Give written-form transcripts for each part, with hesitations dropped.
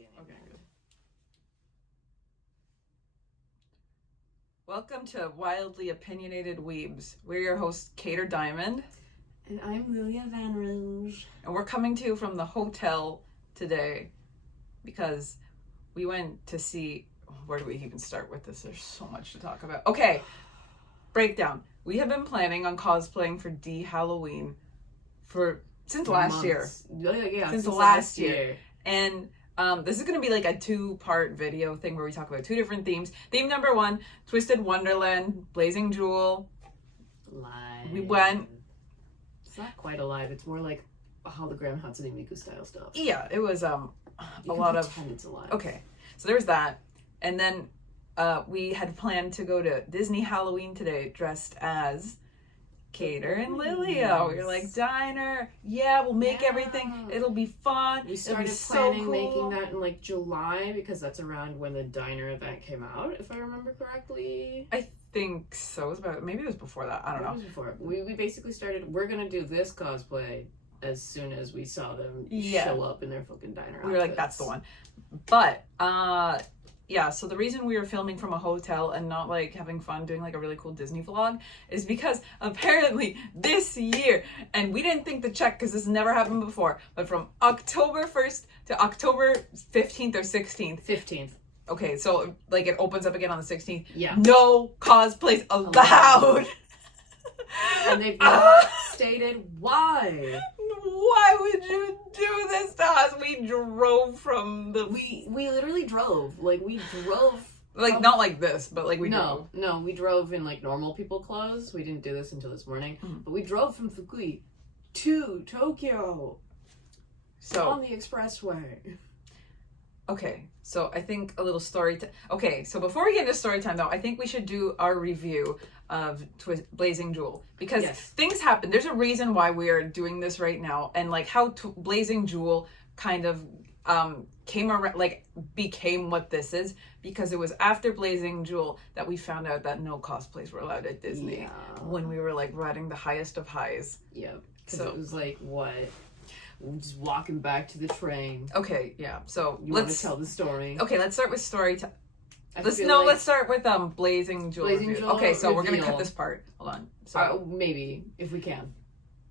Okay, good. Welcome to Wildly Opinionated Weebs. We're your hosts, Cater Diamond. And I'm Lilia Van Rouge. And we're coming to you from the hotel today because we went to see... Where do we even start with this? There's so much to talk about. Okay, breakdown. We have been planning on cosplaying for D Halloween since last year. Yeah, since last year. And this is going to be like a 2-part video thing where we talk about 2 different themes. Theme number 1, Twisted Wonderland, Blazing Jewel. Live. We went. It's not quite alive. It's more like a hologram Hatsune Miku style stuff. Yeah, it was a lot of... It's alive. Okay, so there's that. And then we had planned to go to Disney Halloween today dressed as Cater and Lilia. We were like, diner, yeah, we'll make everything. It'll be fun. We started planning making that in like July because that's around when the diner event came out, if I remember correctly. I think so. It was about, maybe it was before that. I don't know. It was before. We basically started, we're going to do this cosplay as soon as we saw them show up in their fucking diner We were like, that's the one. But, yeah, so the reason we were filming from a hotel and not like having fun doing like a really cool Disney vlog is because apparently this year, and we didn't think to check because this never happened before, but from October 1st to October 15th or 16th. 15th. Okay, so like it opens up again on the 16th. Yeah. No cosplays allowed. And they've not stated why. Why would you do this to us? We drove from the... We literally drove. Like, we drove... Like, not like this, but like we drove. No, we drove in like normal people clothes. We didn't do this until this morning. But we drove from Fukui to Tokyo. So on the expressway. Okay, so I think a little story... Okay, so before we get into story time, though, I think we should do our review of Blazing Jewel. Because things happen. There's a reason why we are doing this right now. And, like, how Blazing Jewel kind of came around, like, became what this is. Because it was after Blazing Jewel that we found out that no cosplays were allowed at Disney. Yeah. When we were, like, riding the highest of highs. Yeah, because it was like, what... We're just walking back to the train. Okay, yeah. So let's tell the story. Okay, let's start with story time. Let's start with Blazing Jewel. Okay, so we're gonna cut this part. Hold on. So maybe if we can.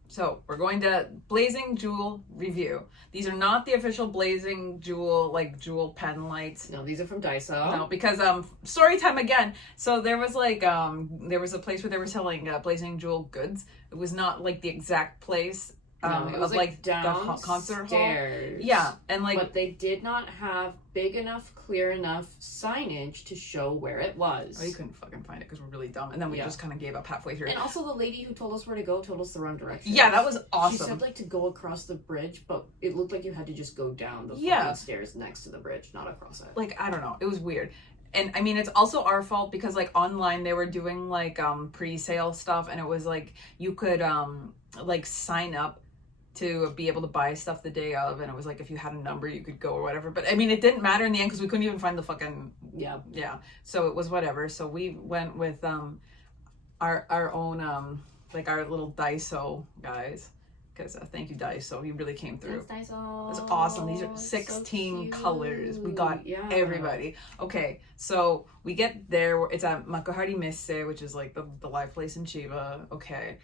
So we're going to Blazing Jewel review. These are not the official Blazing Jewel like jewel pen lights. No, these are from Daiso. No, because story time again. So there was like there was a place where they were selling Blazing Jewel goods. It was not like the exact place. It was like the concert hall. Yeah, and like, but they did not have big enough, clear enough signage to show where it was. Oh, you couldn't fucking find it because we're really dumb, and then we just kind of gave up halfway through. And also, the lady who told us where to go told us the wrong direction. Yeah, that was awesome. She said like to go across the bridge, but it looked like you had to just go down the fucking stairs next to the bridge, not across it. Like, I don't know, it was weird. And I mean, it's also our fault because like online they were doing like pre-sale stuff, and it was like you could like sign up to be able to buy stuff the day of, and it was like if you had a number you could go or whatever, but I mean it didn't matter in the end because we couldn't even find the fucking so it was whatever. So we went with our own like our little Daiso guys, because thank you Daiso, he really came through. Thanks, Daiso. It's awesome. These are 16 colors. We got everybody. Okay, so we get there. It's at Makuhari Messe, which is like the live place in Chiba. Okay,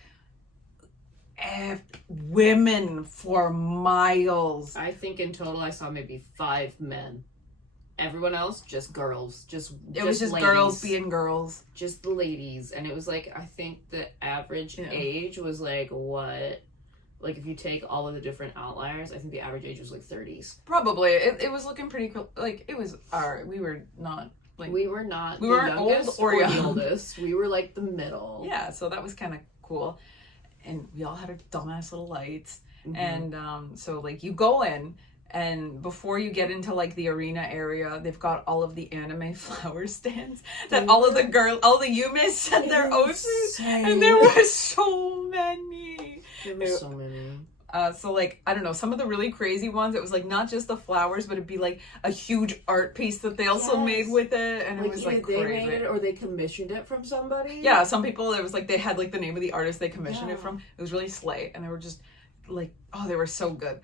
women for miles. I think in total I saw maybe 5 men. Everyone else just girls. It was just ladies. Girls being girls. Just the ladies. And it was like, I think the average age was like what? Like if you take all of the different outliers, I think the average age was like 30s. Probably. It was looking pretty cool. Like it was we were not like we weren't old or young. The oldest. We were like the middle. Yeah, so that was kind of cool. And we all had our dumbass little lights. And so like you go in, and before you get into like the arena area, they've got all of the anime flower stands that all the Yumis sent their oceans, and there were so many. There were so many. So like, I don't know, some of the really crazy ones, it was like not just the flowers, but it'd be like a huge art piece that they also made with it, and like, it was like crazy. They made it or they commissioned it from somebody. Yeah, some people, it was like they had like the name of the artist they commissioned it from. It was really slay, and they were just like, oh, they were so good.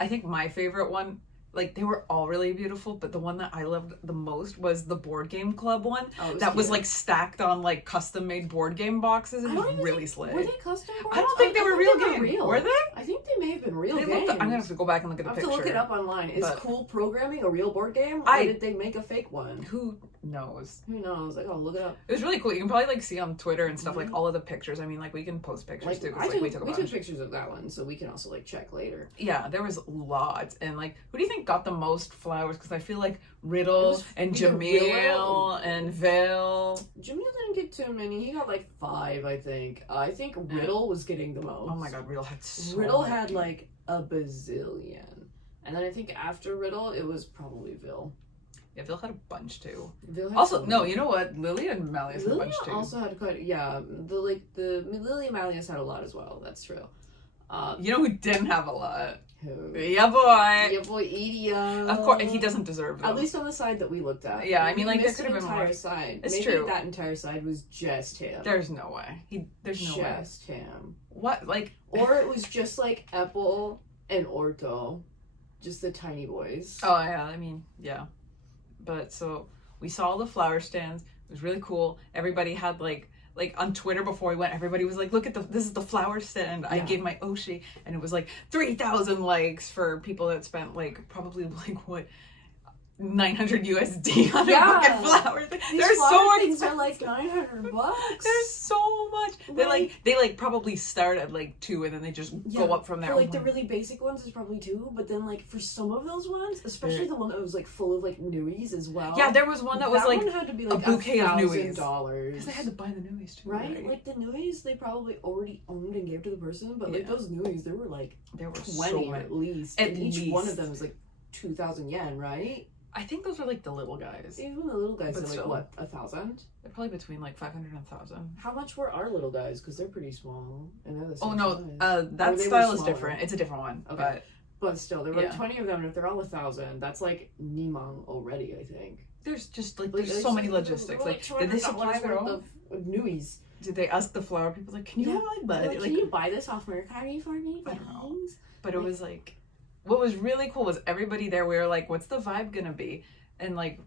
I think my favorite one like they were all really beautiful, but the one that I loved the most was the board game club one that was like stacked on like custom made board game boxes. It was really slay. Were they custom boards? I don't think they were real games. Were they? I think they may have been real games. I'm gonna have to go back and look at the picture. I have to look it up online. Is Cool Programming a real board game, or did they make a fake one? Who knows? Who knows? Like, I'll look it up. It was really cool. You can probably like see on Twitter and stuff like all of the pictures. I mean, like we can post pictures too. Like, we took pictures of that one, so we can also like check later. Yeah, there was lots. And like, who do you think got the most flowers? Because I feel like Riddle and Jamil and Vale. Jamil didn't get too many. He got like 5, I think. I think Riddle was getting the most. Oh my god, Riddle had so Riddle many. had like a bazillion. And then I think after Riddle, it was probably Vil. Yeah, Vil had a bunch too. Had also, no, you know what? Lily and Malleus had a bunch too. Also had quite, Lily and Malleus had a lot as well. That's true. You know who didn't have a lot? Who? Yeah, boy. Yeah, boy, Edio. Of course, he doesn't deserve them. At least on the side that we looked at. Yeah, I mean, like, there could have been more. Side. It's Maybe true. That entire side was just him. There's no way. There's no way. Just him. What? Like. Or it was just like Epple and Orto. Just the tiny boys. Oh, yeah. I mean, yeah. But so we saw all the flower stands. It was really cool. Everybody had like on Twitter before we went, everybody was like, look at this is the flower stand. I gave my Oshi, and it was like 3,000 likes for people that spent like probably like what, 900 USD on a fucking flower thing. There's so things are like $900. There's so much. They like probably start at like 2 and then they just go up from there. For like the really basic ones is probably 2, but then like for some of those ones, especially the one that was like full of like newies as well. Yeah, there was one that was like one had to be like a bouquet of newies. Because they had to buy the newies too. Right? Like the newies they probably already owned and gave to the person, but like those newies there were 20 so at least. And each one of them was like 2,000 yen, right? I think those are like the little guys. Even the little guys are like what, 1,000? They're probably between like 500 and 1,000. How much were our little guys? Because they're pretty small. And they're the same size. That style is different. It's a different one. Okay. But still, there were 20 of them, and if they're all 1,000, that's like Nimang already, I think. There's just like there's so many logistics. Like, did they supply their own? Newies. Did they ask the flower people like, can you can you buy this off Makuhari for me? I don't know. But it was like, what was really cool was everybody there. We were like, what's the vibe gonna be? And like,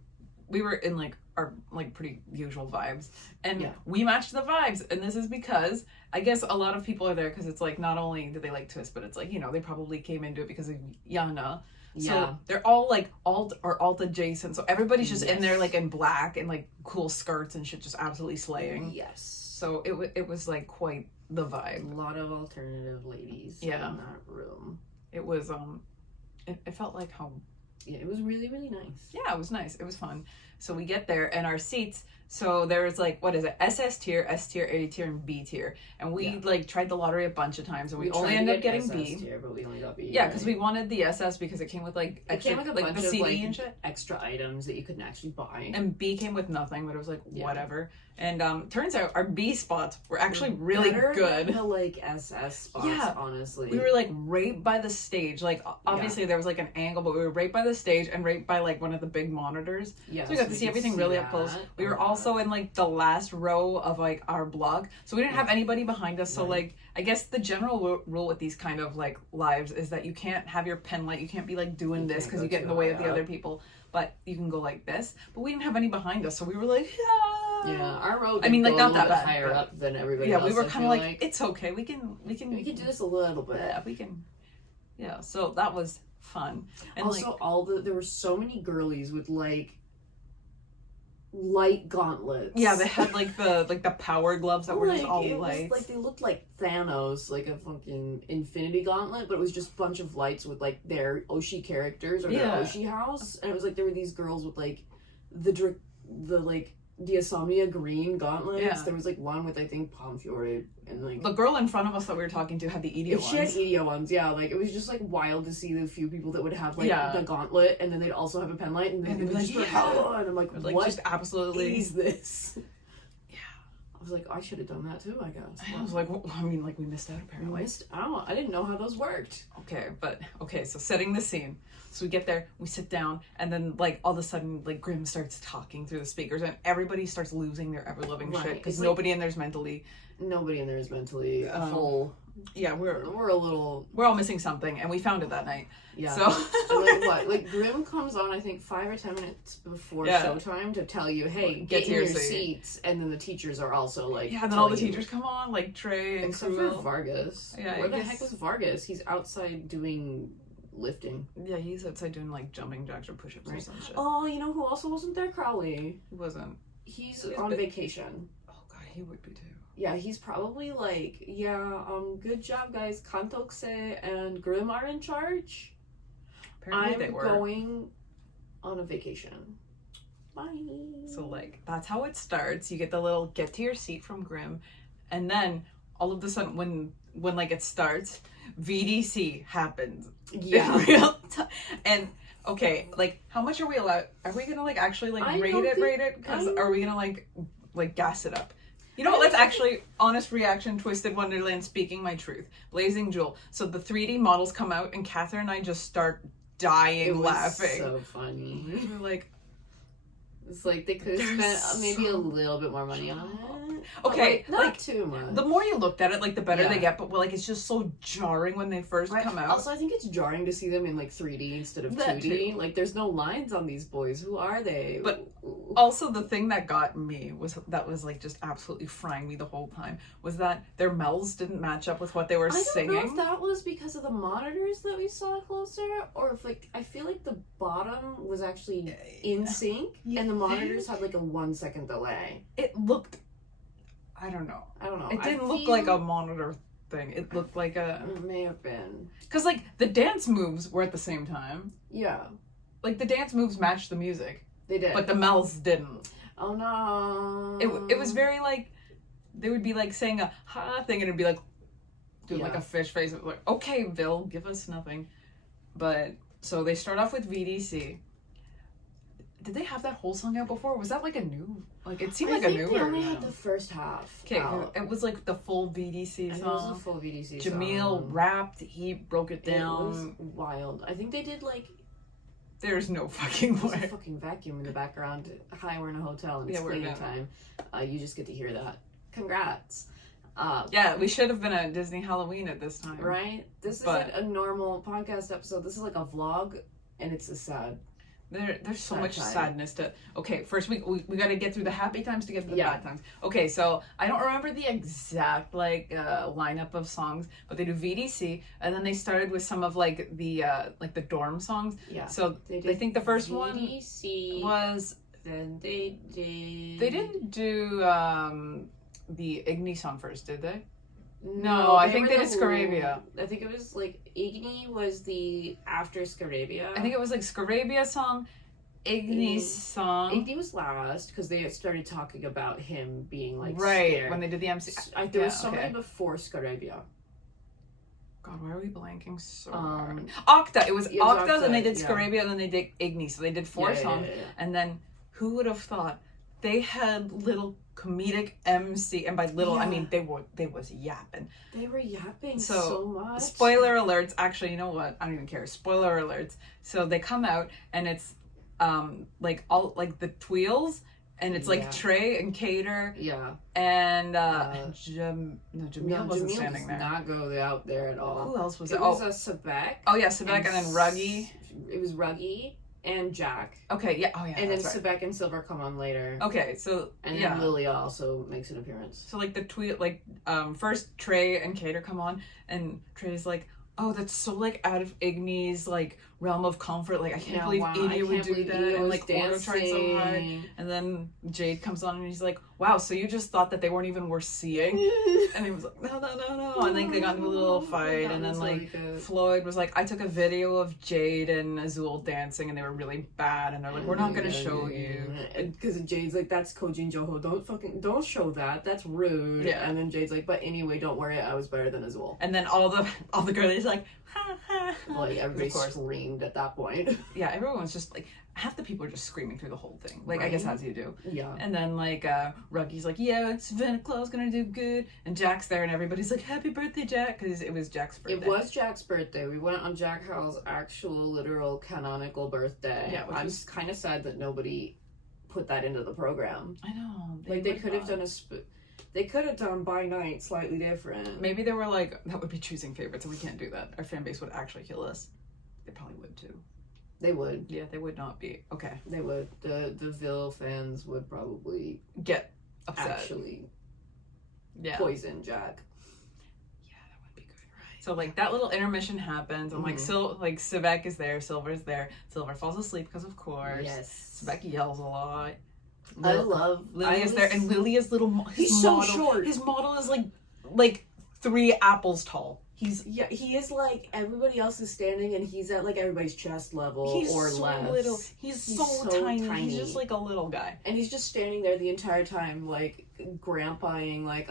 we were in like our like pretty usual vibes, and we matched the vibes. And this is because I guess a lot of people are there because it's like not only do they like Twist, but it's like, you know, they probably came into it because of Yana. So they're all like alt adjacent. So everybody's just in there like in black and like cool skirts and shit, just absolutely slaying. Yes. So it was like quite the vibe. A lot of alternative ladies in that room. It was it felt like home. Yeah, it was really, really nice. Yeah, it was nice. It was fun. So we get there and our seats, so there was like, what is it? SS tier, S tier, A tier, and B tier. And we like tried the lottery a bunch of times and we only ended up getting SS B. Tier, but we only got B. Yeah, because we wanted the SS because it came with like extra, it came with a bunch the of CD like and shit. Extra items that you couldn't actually buy. And B came with nothing, but it was like whatever. And turns out our B spots were actually really good. Than the like SS spots, honestly. We were like right by the stage. Like obviously there was like an angle, but we were right by the stage and right by like one of the big monitors. Yeah, so we got to see everything really up close. We were also in like the last row of like our block, so we didn't have anybody behind us. So like I guess the general rule with these kind of like lives is that you can't have your pen light. You can't be like doing this because you get in the way of the other people. But you can go like this. But we didn't have any behind us, so we were like, yeah, our row. I mean, like not that bad. Higher up than everybody else. Yeah, we were kind of like, it's okay. We can do this a little bit. Yeah, we can. Yeah, so that was fun. And also, like, there were so many girlies with like light gauntlets. Yeah, they had like the power gloves that were just all lights. Like they looked like Thanos, like a fucking Infinity Gauntlet, but it was just a bunch of lights with like their Oshi characters or their Oshi house, and it was like there were these girls with like the Asamiya green gauntlets. Yeah. There was like one with I think Palm Fiore and like the girl in front of us that we were talking to had the Edio ones. She had Edio ones, yeah. Like it was just like wild to see the few people that would have like the gauntlet and then they'd also have a pen light and they'd be like, and I'm like, what just absolutely is this? Yeah. I was like, I should have done that too, I guess. I was like, well, I mean, like we missed out apparently. We missed out. I didn't know how those worked. Okay, so setting the scene. So we get there, we sit down, and then like all of a sudden, like Grimm starts talking through the speakers, and everybody starts losing their ever-loving shit because nobody in there's mentally. Nobody in there is mentally full. Yeah, we're all missing something, and we found it that night. Yeah. So and like what? Like Grimm comes on, I think 5 or 10 minutes before showtime to tell you, hey, get in your seats. And then the teachers are also like, yeah. Then all the teachers come on, like Trey and except for Vargas. Yeah. Where the heck is Vargas? He's outside doing lifting. Yeah, he's outside doing like jumping jacks or push-ups or some shit. Oh, you know who also wasn't there? Crowley. He wasn't. He's on vacation. Oh god, he would be too. Yeah, he's probably like, good job, guys. Kantokse and Grimm are in charge. Apparently they were. I'm going on a vacation. Bye. So, like, that's how it starts. You get the little get to your seat from Grimm. And then, all of a sudden, when like, it starts, VDC happens. Yeah. In real time. And, okay, like, how much are we allowed? Are we gonna, like, actually, like, rate it? Because are we gonna, like, gas it up? You know what, let's actually, honest reaction, Twisted Wonderland, speaking my truth. Blazing Jewel. So the 3D models come out, and Catherine and I just start dying laughing. It was so funny. We're like... It's like they could have spent maybe a little bit more money on it. Okay, not too much. The more you looked at it, like, the better they get, but, like, it's just so jarring when they first come out. Also, I think it's jarring to see them in, like, 3D instead of 2D. Like, there's no lines on these boys. Who are they? But also, the thing that got me was like, just absolutely frying me the whole time, was that their mouths didn't match up with what they were singing. I don't know if that was because of the monitors that we saw closer, or if, like, I feel like the bottom was actually in sync, and the monitors had, like, a 1 second delay. It looked... I don't know. It didn't look like a monitor thing. It looked like a... It may have been. Because, like, the dance moves were at the same time. Yeah. Like, the dance moves matched the music. They did. But the mouths didn't. Oh, no. It was very, like... They would be, like, saying a ha thing, and it'd be, like... Doing, like, a fish face. Like, okay, Bill, give us nothing. But... So, they start off with VDC. Did they have that whole song out before? Was that like a new? Like it seemed like a new. They only had the first half. Okay, it was like the full VDC song. It was a full VDC song. Jamil rapped. He broke it down. It was wild. I think they did like. There's no fucking way. There's a fucking vacuum in the background. Hi, we're in a hotel and it's cleaning time. You just get to hear that. Congrats. Yeah, we should have been at Disney Halloween at this time. Right? This isn't a normal podcast episode. This is like a vlog, and it's a sad. There's so much sadness to... Okay, first we got to get through the happy times to get to the bad times. Okay, so I don't remember the exact, like, lineup of songs, but they do VDC, and then they started with some of, like, the dorm songs. Yeah. So I think the first VDC, one was... Then they did... They didn't do the Igni song first, did they? No, I think they did Scarabia. I think it was like Igni was the after Scarabia. I think it was like Scarabia song, Igni's song. Igni was last because they started talking about him being like scared. When they did the MC. There was somebody before Scarabia. God, why are we blanking so hard? Octa. It was Octa, then they did Scarabia, and then they did Igni. So they did 4 songs, and then who would have thought they had little comedic MC, and by little I mean they was yapping. They were yapping so much. Spoiler alerts. Actually, you know what? I don't even care. Spoiler alerts. So they come out and it's like all like the Tweels, and it's like Trey and Cater. Yeah. And Jamil wasn't standing there. Did not go out there at all. Who else was it? It was Sebek. Oh yeah, Sebek, and then Ruggy. It was Ruggy. And Jack. Okay, yeah. Oh, yeah. And then Sebek and Silver come on later. Okay, so and then Lilia also makes an appearance. So like the tweet, like first Trey and Cater come on, and Trey's like, "Oh, that's so like out of Igni's like realm of comfort. Like I can't believe Edie would do that." And like Ordo tried so hard. And then Jade comes on and he's like, "Wow, so you just thought that they weren't even worth seeing?" And he was like, No. And then they got into a little fight, and then like Floyd was like, "I took a video of Jade and Azul dancing, and they were really bad." And they're like, "We're not gonna show you," because Jade's like, "That's Kojin Joho. Don't show that. That's rude." Yeah. And then Jade's like, "But anyway, don't worry. I was better than Azul." And then all the girlies like, ha ha. Like everybody screamed at that point. Yeah, everyone's just like, half the people are just screaming through the whole thing. Like, I guess as you do. Yeah. And then like Ruggy's like, "Yeah, Savannah Claw's gonna do good," and Jack's there, and everybody's like, "Happy birthday, Jack," because it was Jack's birthday. It was Jack's birthday. We went on Jack Howell's actual literal canonical birthday. Yeah. I'm kind of sad that nobody put that into the program. I know. Like they could have done They could have done by night slightly different. Maybe they were like, that would be choosing favorites, and we can't do that. Our fan base would actually kill us. They probably would too. They would. Yeah, they would not be. Okay. They would. The Vil fans would probably get upset. Actually yeah. poison Jack. Yeah, that would be good, right? So like that little intermission happens, and like Sivek is there, Silver's there. Silver falls asleep because of course. Yes. Sivek yells a lot. I love Lily is there, and Lilia's little he's so short. His model is like 3 apples tall. He is like everybody else is standing, and he's at like everybody's chest level or so less. Little. He's so tiny. He's just like a little guy, and he's just standing there the entire time, like grandpaing, like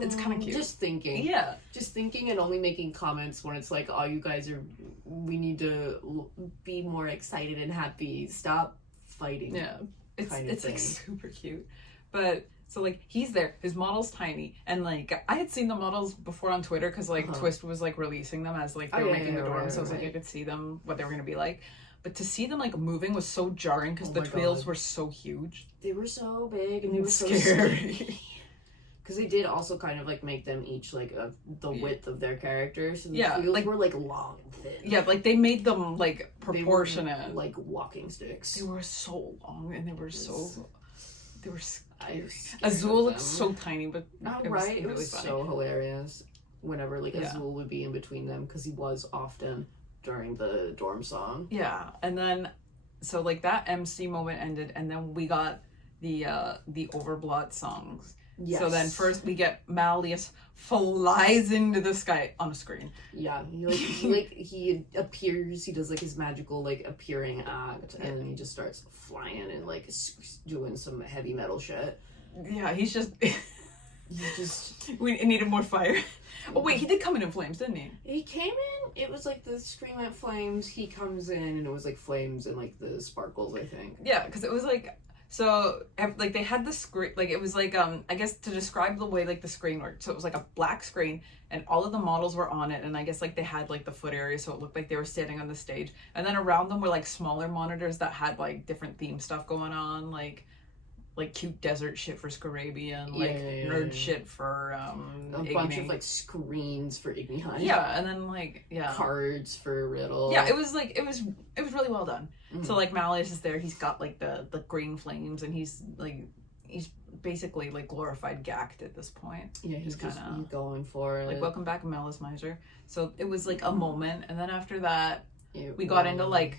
It's kind of cute. Just thinking, just thinking, and only making comments when it's like, oh, you guys are. We need to be more excited and happy. Stop fighting. Yeah, it's like super cute, but. So, like, he's there, his model's tiny, and, like, I had seen the models before on Twitter, because, like, Twist was, like, releasing them as, like, they were making the dorm, so it's like, I could see them, what they were gonna be like. But to see them, like, moving was so jarring, because the twills were so huge. They were so big, and they were so scary. Because they did also kind of, like, make them each, like, the width of their characters, and the twills like, were, like, long and thin. Yeah, like, they made them, like, proportionate. They were, like, walking sticks. They were so long, and they were so... They were scary. Azul looked so tiny, but it was funny. So hilarious whenever like Azul would be in between them, because he was often during the dorm song. Yeah, and then so like that MC moment ended, and then we got the Overblot songs. Yes. So then first we get Malleus flies into the sky on a screen. Yeah, he appears. He does like his magical like appearing act, and then he just starts flying and like doing some heavy metal shit. Yeah, he's just. We needed more fire. Oh wait, he did come in flames, didn't he? He came in. It was like the scream at flames. He comes in, and it was like flames and like the sparkles. I think. Yeah, because it was like. So, like, they had the screen, like, it was, like, I guess to describe the way, like, the screen worked. So, it was, like, a black screen, and all of the models were on it, and I guess, like, they had, like, the foot area, so it looked like they were standing on the stage. And then around them were, like, smaller monitors that had, like, different theme stuff going on, like cute desert shit for Scarabian, nerd shit for, a bunch of, like, screens for Igniheim. Yeah, and then, like, cards for Riddle. Yeah, it was, like, it was really well done. Mm-hmm. So, like, Malleus is there, he's got, like, the green flames, and he's basically, like, glorified Gact at this point. Yeah, he's kind of going for it. Like, welcome back, Melis Miser. So, it was, like, a moment, and then after that, we got into, like,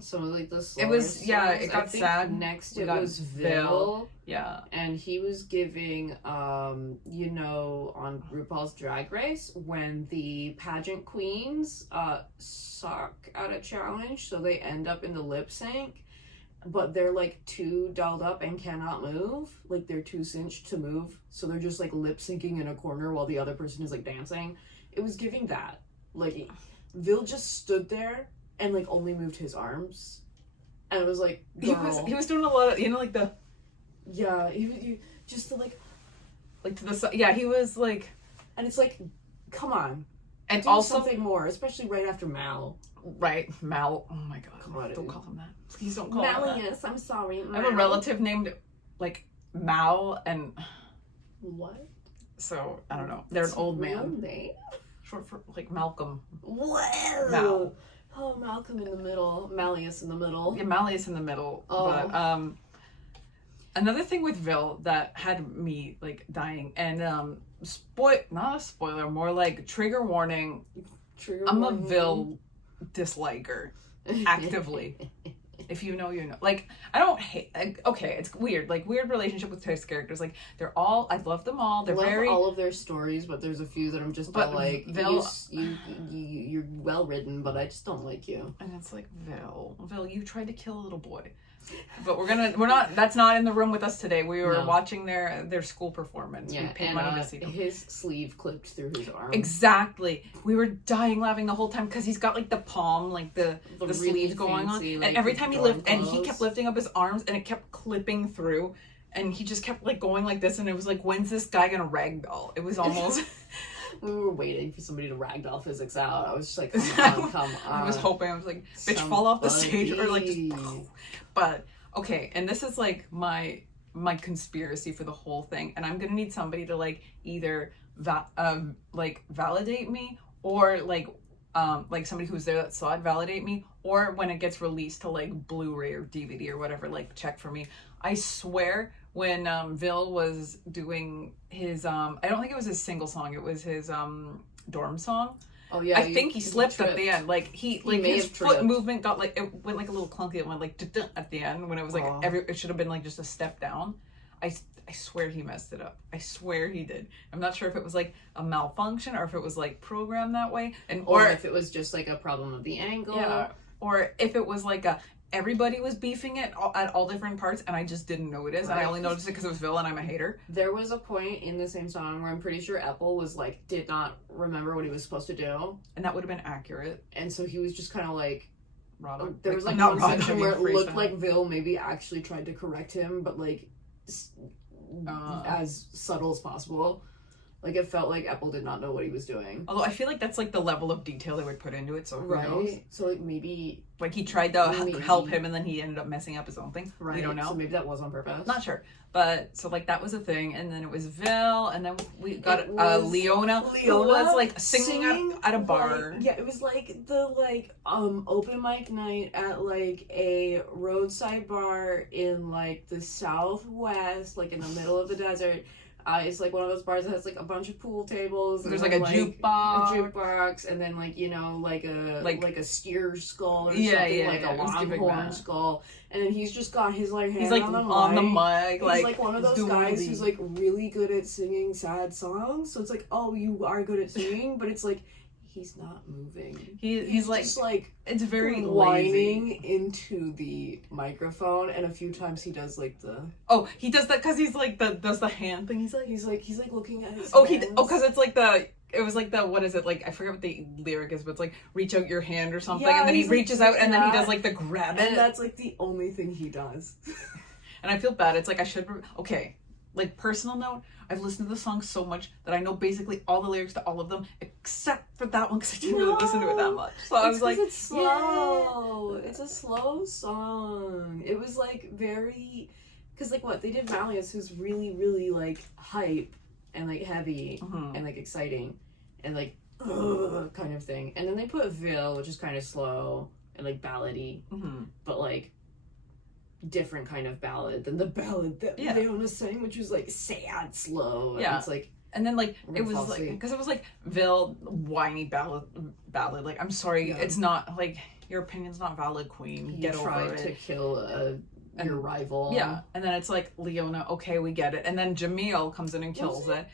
some of like the slower it was songs. It got sad. Next it was Vil. Yeah, and he was giving on RuPaul's Drag Race when the pageant queens suck at a challenge, so they end up in the lip sync, but they're like too dolled up and cannot move, like they're too cinched to move, so they're just like lip syncing in a corner while the other person is like dancing. It was giving that. Like Vil just stood there and like only moved his arms, and it was like he was doing a lot of like the he just to like to the side. Yeah, he was like, and it's like, come on, and do also something more, especially right after Mal. Right, Mal. Oh my god, come on, don't call him that. Please don't call him that. Malleus, I'm sorry. Mal. I have a relative named like Mal, and what? So I don't know. They're an old man. Name? Short for like Malcolm. Whoa. Mal. Oh, Malcolm in the middle. Malleus in the middle. Yeah, Malleus in the middle. Oh. But, another thing with Vil that had me, like, dying, and, not a spoiler, more like trigger warning. I'm a Vil disliker. Actively. If you know, you know. Like, I don't hate... okay, it's weird. Like, weird relationship with Twist characters. Like, they're all... I love them all. They're very... I love all of their stories, but there's a few that I'm just like... Vil, you're well-written, but I just don't like you. And it's like, Vil, you tried to kill a little boy. But we're not... That's not in the room with us today. We were watching their school performance. Yeah, we paid money to see them. His sleeve clipped through his arm. Exactly. We were dying laughing the whole time because he's got like the palm, like the really sleeve going fancy, on. Like, and every time he lifted, and he kept lifting up his arms and it kept clipping through. And he just kept like going like this, and it was like, when's this guy gonna ragdoll? It was almost... We were waiting for somebody to ragdoll physics out. I was just like, come on. I was hoping. I was like, bitch, fall off the stage or like just... But, okay, and this is like my my conspiracy for the whole thing, and I'm gonna need somebody to like either like validate me, or like somebody who's there that saw it validate me, or when it gets released to like Blu-ray or DVD or whatever, like check for me. I swear when Vil was doing his I don't think it was his single song, it was his dorm song. Oh yeah, I think he slipped at the end. Like he like his foot movement got like, it went like a little clunky. It went like at the end when it was like it should have been like just a step down. I swear he messed it up. I swear he did. I'm not sure if it was like a malfunction or if it was like programmed that way, or if it was just like a problem of the angle. Yeah. Or if it was like everybody was beefing it at all different parts, and I just didn't know it is, and I only noticed it because it was Vil, and I'm a hater. There was a point in the same song where I'm pretty sure Apple was like, did not remember what he was supposed to do, and that would have been accurate. And so he was just kind of like, there was like one section where it looked like Vil maybe actually tried to correct him, but like as subtle as possible. Like, it felt like Apple did not know what he was doing. Although I feel like that's like the level of detail they would put into it, so who knows? So like maybe like he tried to help him, and then he ended up messing up his own thing. Right. We don't know. So maybe that was on purpose. Not sure. But so like that was a thing, and then it was Vil, and then we got Leona, who was like singing at a bar. Like, yeah, it was like the like open mic night at like a roadside bar in like the Southwest, like in the middle of the desert. It's like one of those bars that has like a bunch of pool tables. There's like a jukebox, and then like, you know, like a steer skull or something, like a longhorn skull. And then he's just got his like hand on the mic. He's like one of those guys who's like really good at singing sad songs. So it's like, oh, you are good at singing, but it's like he's not moving. He's like just like it's very whining into the microphone, and a few times he does like the he does that because he's like does the hand thing. He's like looking at his hands. Because it's like it was like what is it, like I forget what the lyric is, but it's like reach out your hand or something, yeah, and then he reaches out and then he does like the grab it, and that's like the only thing he does. And I feel bad. It's like I should like personal note, I've listened to the song so much that I know basically all the lyrics to all of them except for that one because I didn't really listen to it that much. So I was like, it's slow. Yeah. It's a slow song. It was like very, because like what they did, Malleus, who's really really like hype and like heavy and like exciting and like kind of thing, and then they put Vil, which is kind of slow and like ballady, but like different kind of ballad than the ballad that Leona sang, which was like sad, slow. And it's like, and then like it was like because it was like Vil whiny ballad. Like, I'm sorry, it's not like your opinion's not valid, Queen. Get over it. Tried to kill your rival. Yeah, and then it's like Leona. Okay, we get it. And then Jamil comes in and kills it.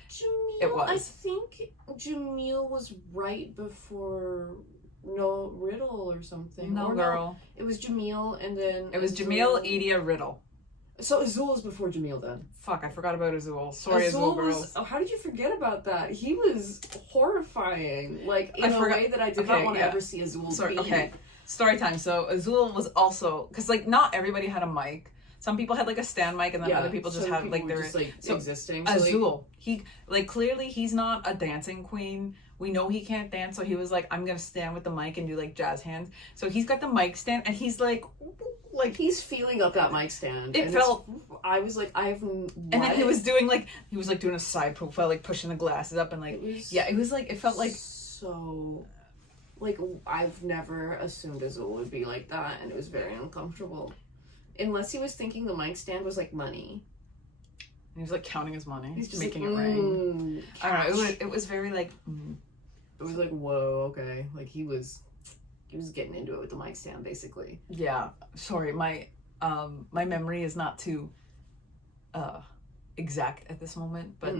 It was. I think Jamil was right before. No, Riddle or something. No, girl. It was Jamil, and then it was Jamil, Edia, Riddle. So Azul was before Jamil then. Fuck, I forgot about Azul. Sorry, Azul girls. How did you forget about that? He was horrifying. Like, in a way that I did not want to ever see Azul be. Okay, story time. So Azul was also, because like not everybody had a mic. Some people had like a stand mic, and then other people just had like their just, like, existing. So, Azul, he like clearly he's not a dancing queen. We know he can't dance, so he was like, I'm gonna stand with the mic and do like jazz hands. So he's got the mic stand, and he's like he's feeling up that mic stand. It felt. I was like, and then he was doing a side profile, like pushing the glasses up, and like it was like it felt like so. Like, I've never assumed Azul would be like that, and it was very uncomfortable. Unless he was thinking the mic stand was like money. He was like counting his money. He's just making like, it rain. I don't know. It was very like. It was like, whoa, okay. Like he was getting into it with the mic stand, basically. Yeah. Sorry, my memory is not too exact at this moment, but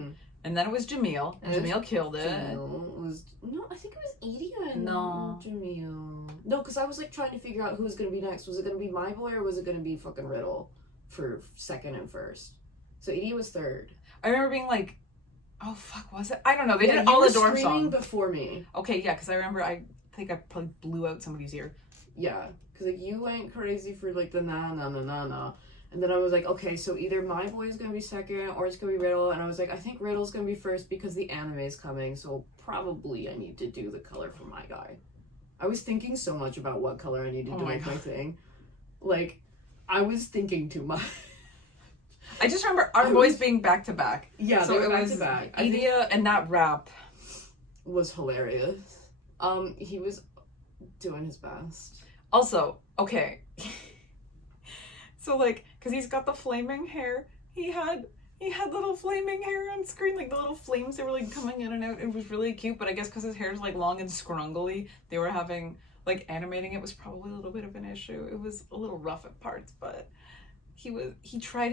and then it was Jamil, and Jamil killed it. I think it was Edia and Jamil. No, because I was like trying to figure out who was gonna be next. Was it gonna be My Boy or was it gonna be fucking Riddle for second and first? So Edia was third. I remember being like, oh fuck, was it? I don't know. They did all the dorm songs before me. Okay, yeah, because I remember I think I probably blew out somebody's ear. Yeah, because like you went crazy for like the na na na na na. And then I was like, okay, so either My Boy is going to be second or it's going to be Riddle. And I was like, I think Riddle's going to be first because the anime is coming. So probably I need to do the color for my guy. I was thinking so much about what color I needed to make my thing. Like, I was thinking too much. I just remember our boys being back to back. Yeah, so they were it back was to back. Idia and that rap was hilarious. He was doing his best. Also, okay. So like, cause he's got the flaming hair. He had little flaming hair on screen, like the little flames that were like coming in and out. It was really cute, but I guess because his hair's like long and scrungly, they were having like animating it was probably a little bit of an issue. It was a little rough at parts, but he tried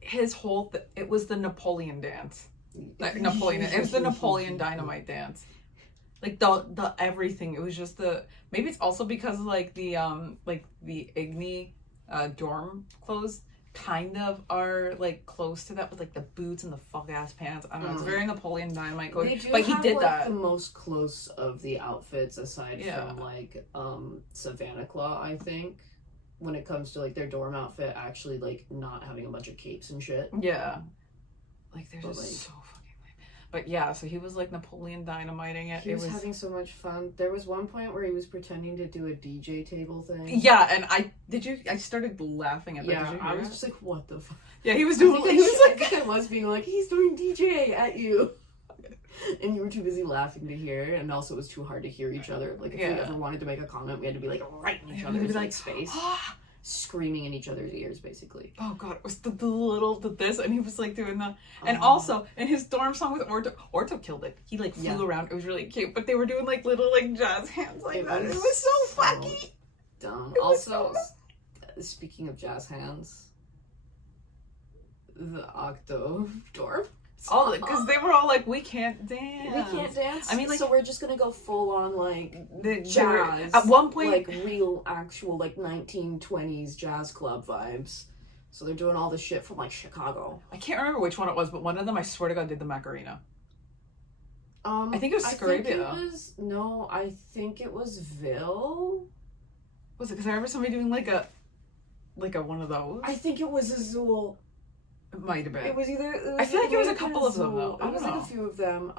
his whole it was the Napoleon dance. It was the Napoleon Dynamite dance. Like the everything. It was just maybe it's also because like the Igni dorm clothes kind of are like close to that with like the boots and the fuck ass pants. I don't know. It's very Napoleon Dynamite code. But he did that. The most close of the outfits aside from like Savannah Claw, I think, when it comes to like their dorm outfit actually like not having a bunch of capes and shit. Yeah. Like they're just so fucking lame. But yeah, so he was like Napoleon Dynamiting it. He was having so much fun. There was one point where he was pretending to do a DJ table thing. Yeah, and I started laughing at that. Yeah, I was just like, what the fuck? Yeah, he was doing I think I was being like, he's doing DJ at you. And you were too busy laughing to hear, and also it was too hard to hear each other. Like if we ever wanted to make a comment, we had to be like right in each other's like space. Screaming in each other's ears, basically. Oh god, it was the this, and he was like doing that. And also, in his dorm song with Orto killed it. He like flew around. It was really cute. But they were doing like little like jazz hands like that. It was so funny. Dumb. Also, speaking of jazz hands, the Octo dorm. Oh, because they were all like, we can't dance. We can't dance. I mean, like, so we're just gonna go full on like the jazz. At one point, like real, actual like 1920s jazz club vibes. So they're doing all the shit from like Chicago. I can't remember which one it was, but one of them, I swear to God, did the Macarena. I think it was Scarabia. I think it was Vil. Was it? Because I remember somebody doing like a one of those. I think it was Azul. It might have been. It was either. I feel like it was a couple of them though. It was like a few of them.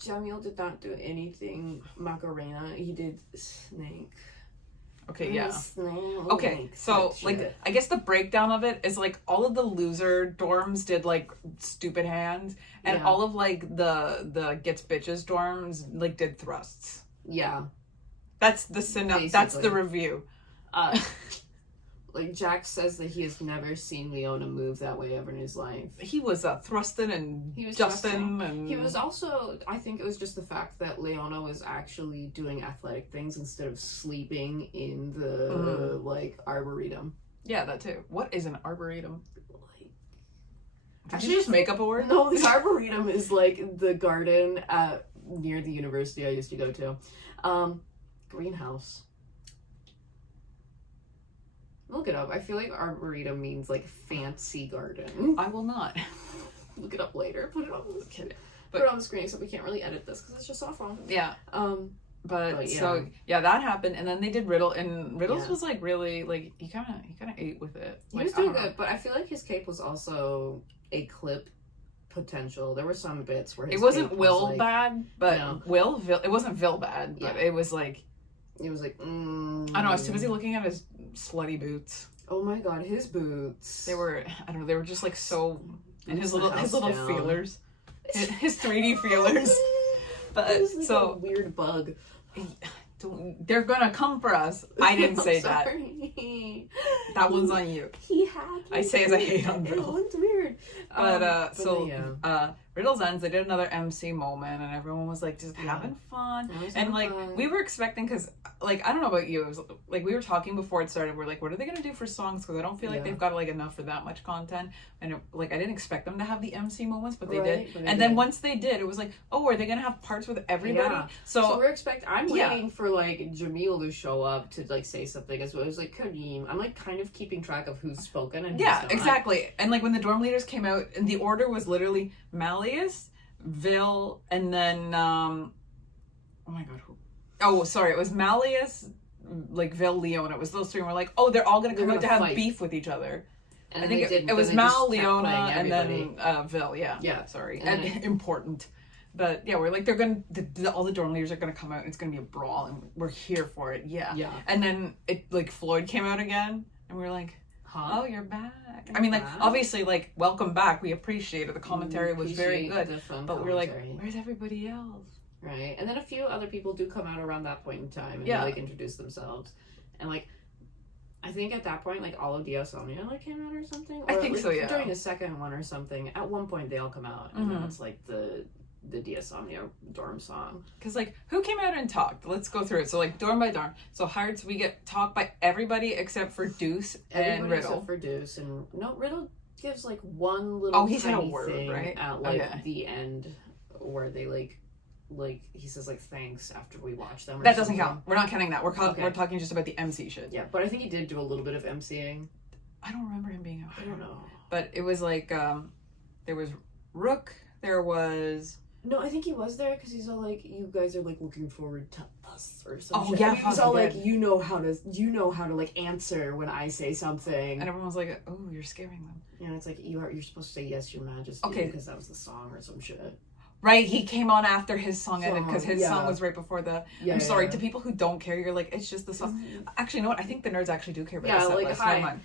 Jamil did not do anything Macarena. He did Snake. Okay, yeah. Snake. Okay, so like I guess the breakdown of it is like all of the loser dorms did like stupid hands, and all of like the gets bitches dorms like did thrusts. Yeah. That's the that's the review. Like Jack says that he has never seen Leona move that way ever in his life. He was thrusting and Justin and he was also. I think it was just the fact that Leona was actually doing athletic things instead of sleeping in the like arboretum. Yeah, that too. What is an arboretum? Like, did you just make up a word? No, the arboretum is like the garden near the university I used to go to. Greenhouse. Look it up. I feel like arboretum means like fancy garden. I will not. Look it up later. Put it on the screen. Except we can't really edit this because it's just off on. Yeah. But so that happened, and then they did Riddle, and Riddles was like really like he kind of ate with it. He was doing good, but I feel like his cape was also a clip potential. There were some bits where his it wasn't cape Will was like, bad, but Will it wasn't Vil bad, but it was like. It was like, I don't know, I was too busy looking at his slutty boots. Oh my god, his boots. They were just like so, and his little feelers. His 3D feelers. But like so a weird bug. They're gonna come for us. I didn't say that. That one's on you. He had. I say as I hate on Riddle. It looked weird. But Riddle's ends. They did another MC moment, and everyone was like just having fun. And like we were expecting, because like I don't know about you, it was like we were talking before it started. We're like, what are they gonna do for songs? Because I don't feel like they've got like enough for that much content. And like I didn't expect them to have the MC moments, but they did. And then once they did, it was like, oh, are they gonna have parts with everybody? Yeah. So we're I'm waiting for like Jamil to show up to like say something as well. It was like Kareem. I'm like kind of keeping track of who's spoken and who's not. Exactly. And like when the dorm leaders came out, and the order was literally Malleus, Vil, and then oh my god, who? Oh, sorry, it was Malleus, like Vil, Leona. It was those three. And we're like, oh, they're all gonna come out to have beef with each other. And I think it was Mal, Leona, and then Vil. Yeah. Sorry, and important. But yeah, we're like, they're gonna all the dorm leaders are gonna come out, and it's gonna be a brawl, and we're here for it. Yeah. And then it like Floyd came out again, and we were like, Oh, you're back. I mean, like, obviously, like, welcome back. We appreciated the commentary was very good. But we were like, where's everybody else? Right. And then a few other people do come out around that point in time and they, like, introduce themselves. And, like, I think at that point, like, all of Diasomnia, like, came out or something. Or I think like, so, yeah. During the second one or something. At one point, they all come out. And then it's, like, the Diasomnia dorm song. Because, like, who came out and talked? Let's go through it. So, like, dorm by dorm. So, Hearts, we get talked by everybody except for Deuce and Riddle. Except for Deuce. And, no, Riddle gives, like, one little he said a tiny word, thing right? at, like, the end where they, like, he says, like, thanks after we watch them. That doesn't count. We're not counting that. We're talking just about the MC shit. Yeah, but I think he did do a little bit of MCing. I don't remember him being out. I don't know. But it was, like, there was Rook. There was... No, I think he was there because he's all like, "You guys are like looking forward to us" or something. Oh yeah, he's all like, "You know how to like answer when I say something." And everyone was like, "Oh, you're scaring them." Yeah, it's like you're supposed to say yes, Your Majesty, because that was the song or some shit. Right, he came on after his song ended because his song was right before the. I'm sorry to people who don't care. You're like, it's just the song. Actually, you know what? I think the nerds actually do care about the set list. Never mind.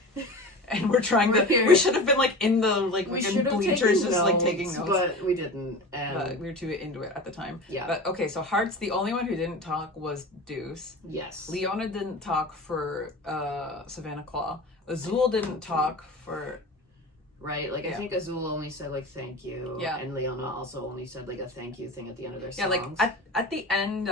And we're trying we should have been like in the in bleachers just like taking notes, but we didn't. But we were too into it at the time. Yeah. But okay, so Hearts, the only one who didn't talk was Deuce. Yes. Leona didn't talk for Savannah Claw. Azul didn't talk for. Right, like I think Azul only said like thank you. Yeah. And Leona also only said like a thank you thing at the end of their songs. Yeah, like at the end,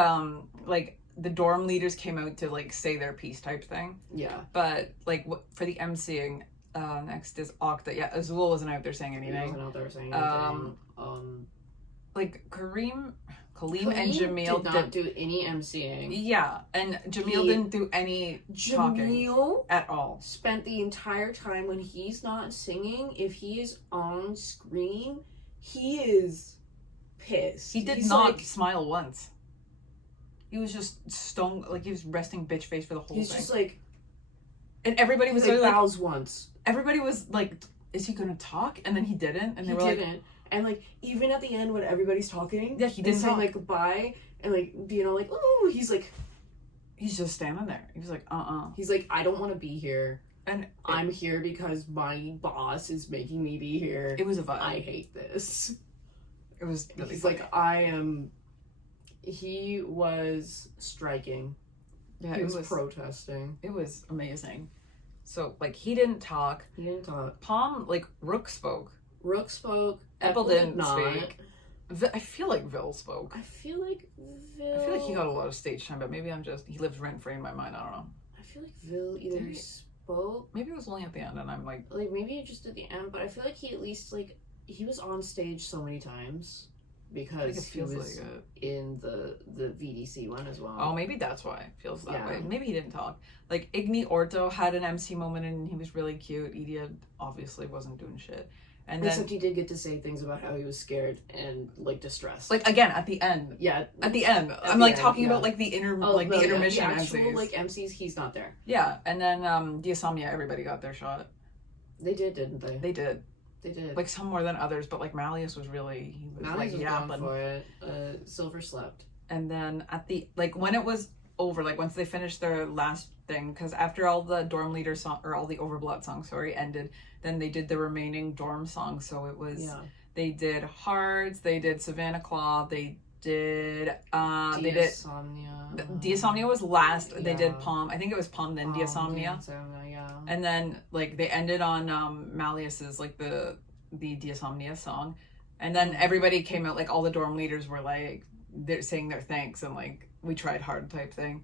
like the dorm leaders came out to like say their piece type thing. Yeah. But like for the MCing, next is Octa. Yeah, Azul wasn't out there saying anything. He wasn't out there saying anything. Like Kaleem and Jamil did not do any MCing. Yeah, and Jamil didn't do any talking at all. Spent the entire time when he's not singing, if he is on screen, he is pissed. He did not smile once. He was just stone, like he was resting bitch face for the whole thing. He's just like, and everybody was like bows once. Everybody was like, "Is he gonna talk?" And then he didn't, and they were like. And, like, even at the end when everybody's talking... Yeah, he didn't say, like, goodbye, and, like, like, ooh, he's, like... He's just standing there. He was like, He's like, I don't want to be here. And I'm here because my boss is making me be here. It was a vibe. I hate this. It was really He's funny. like, He was striking. Yeah, he was protesting. It was amazing. So, like, he didn't talk. Palm, like, Rook spoke. Apple didn't speak. I feel like Vil spoke. I feel like he got a lot of stage time, but maybe he lives rent free in my mind. I don't know. I feel like Vil either spoke. Maybe it was only at the end, and I'm like maybe just at the end. But I feel like he at least he was on stage so many times because he was in the VDC one as well. Oh, maybe that's why it feels that way. Maybe he didn't talk. Like Igni Orto had an MC moment, and he was really cute. Idia obviously wasn't doing shit. And then, except he did get to say things about how he was scared and like distressed. Like again at the end. Yeah. At the end. I'm like talking about like the the intermission the actual, MCs. like MCs, he's not there. Yeah. And then Diasomnia, everybody got their shot. They did, didn't they? They did. They did. Like some more than others, but like Malleus was really Malleus was going for it. Silver slept. And then at the when it was over, like once they finished their last thing, because after all the dorm leader song or all the Overblood songs ended, then they did the remaining dorm songs. So it was they did Hearts, they did Savannah Claw, they did Diasomnia was last. They did Palm. I think it was Palm, then Diasomnia. And then like they ended on Malleus's like the Diasomnia song. And then everybody came out, like all the dorm leaders were like they're saying their thanks and like we tried hard type thing.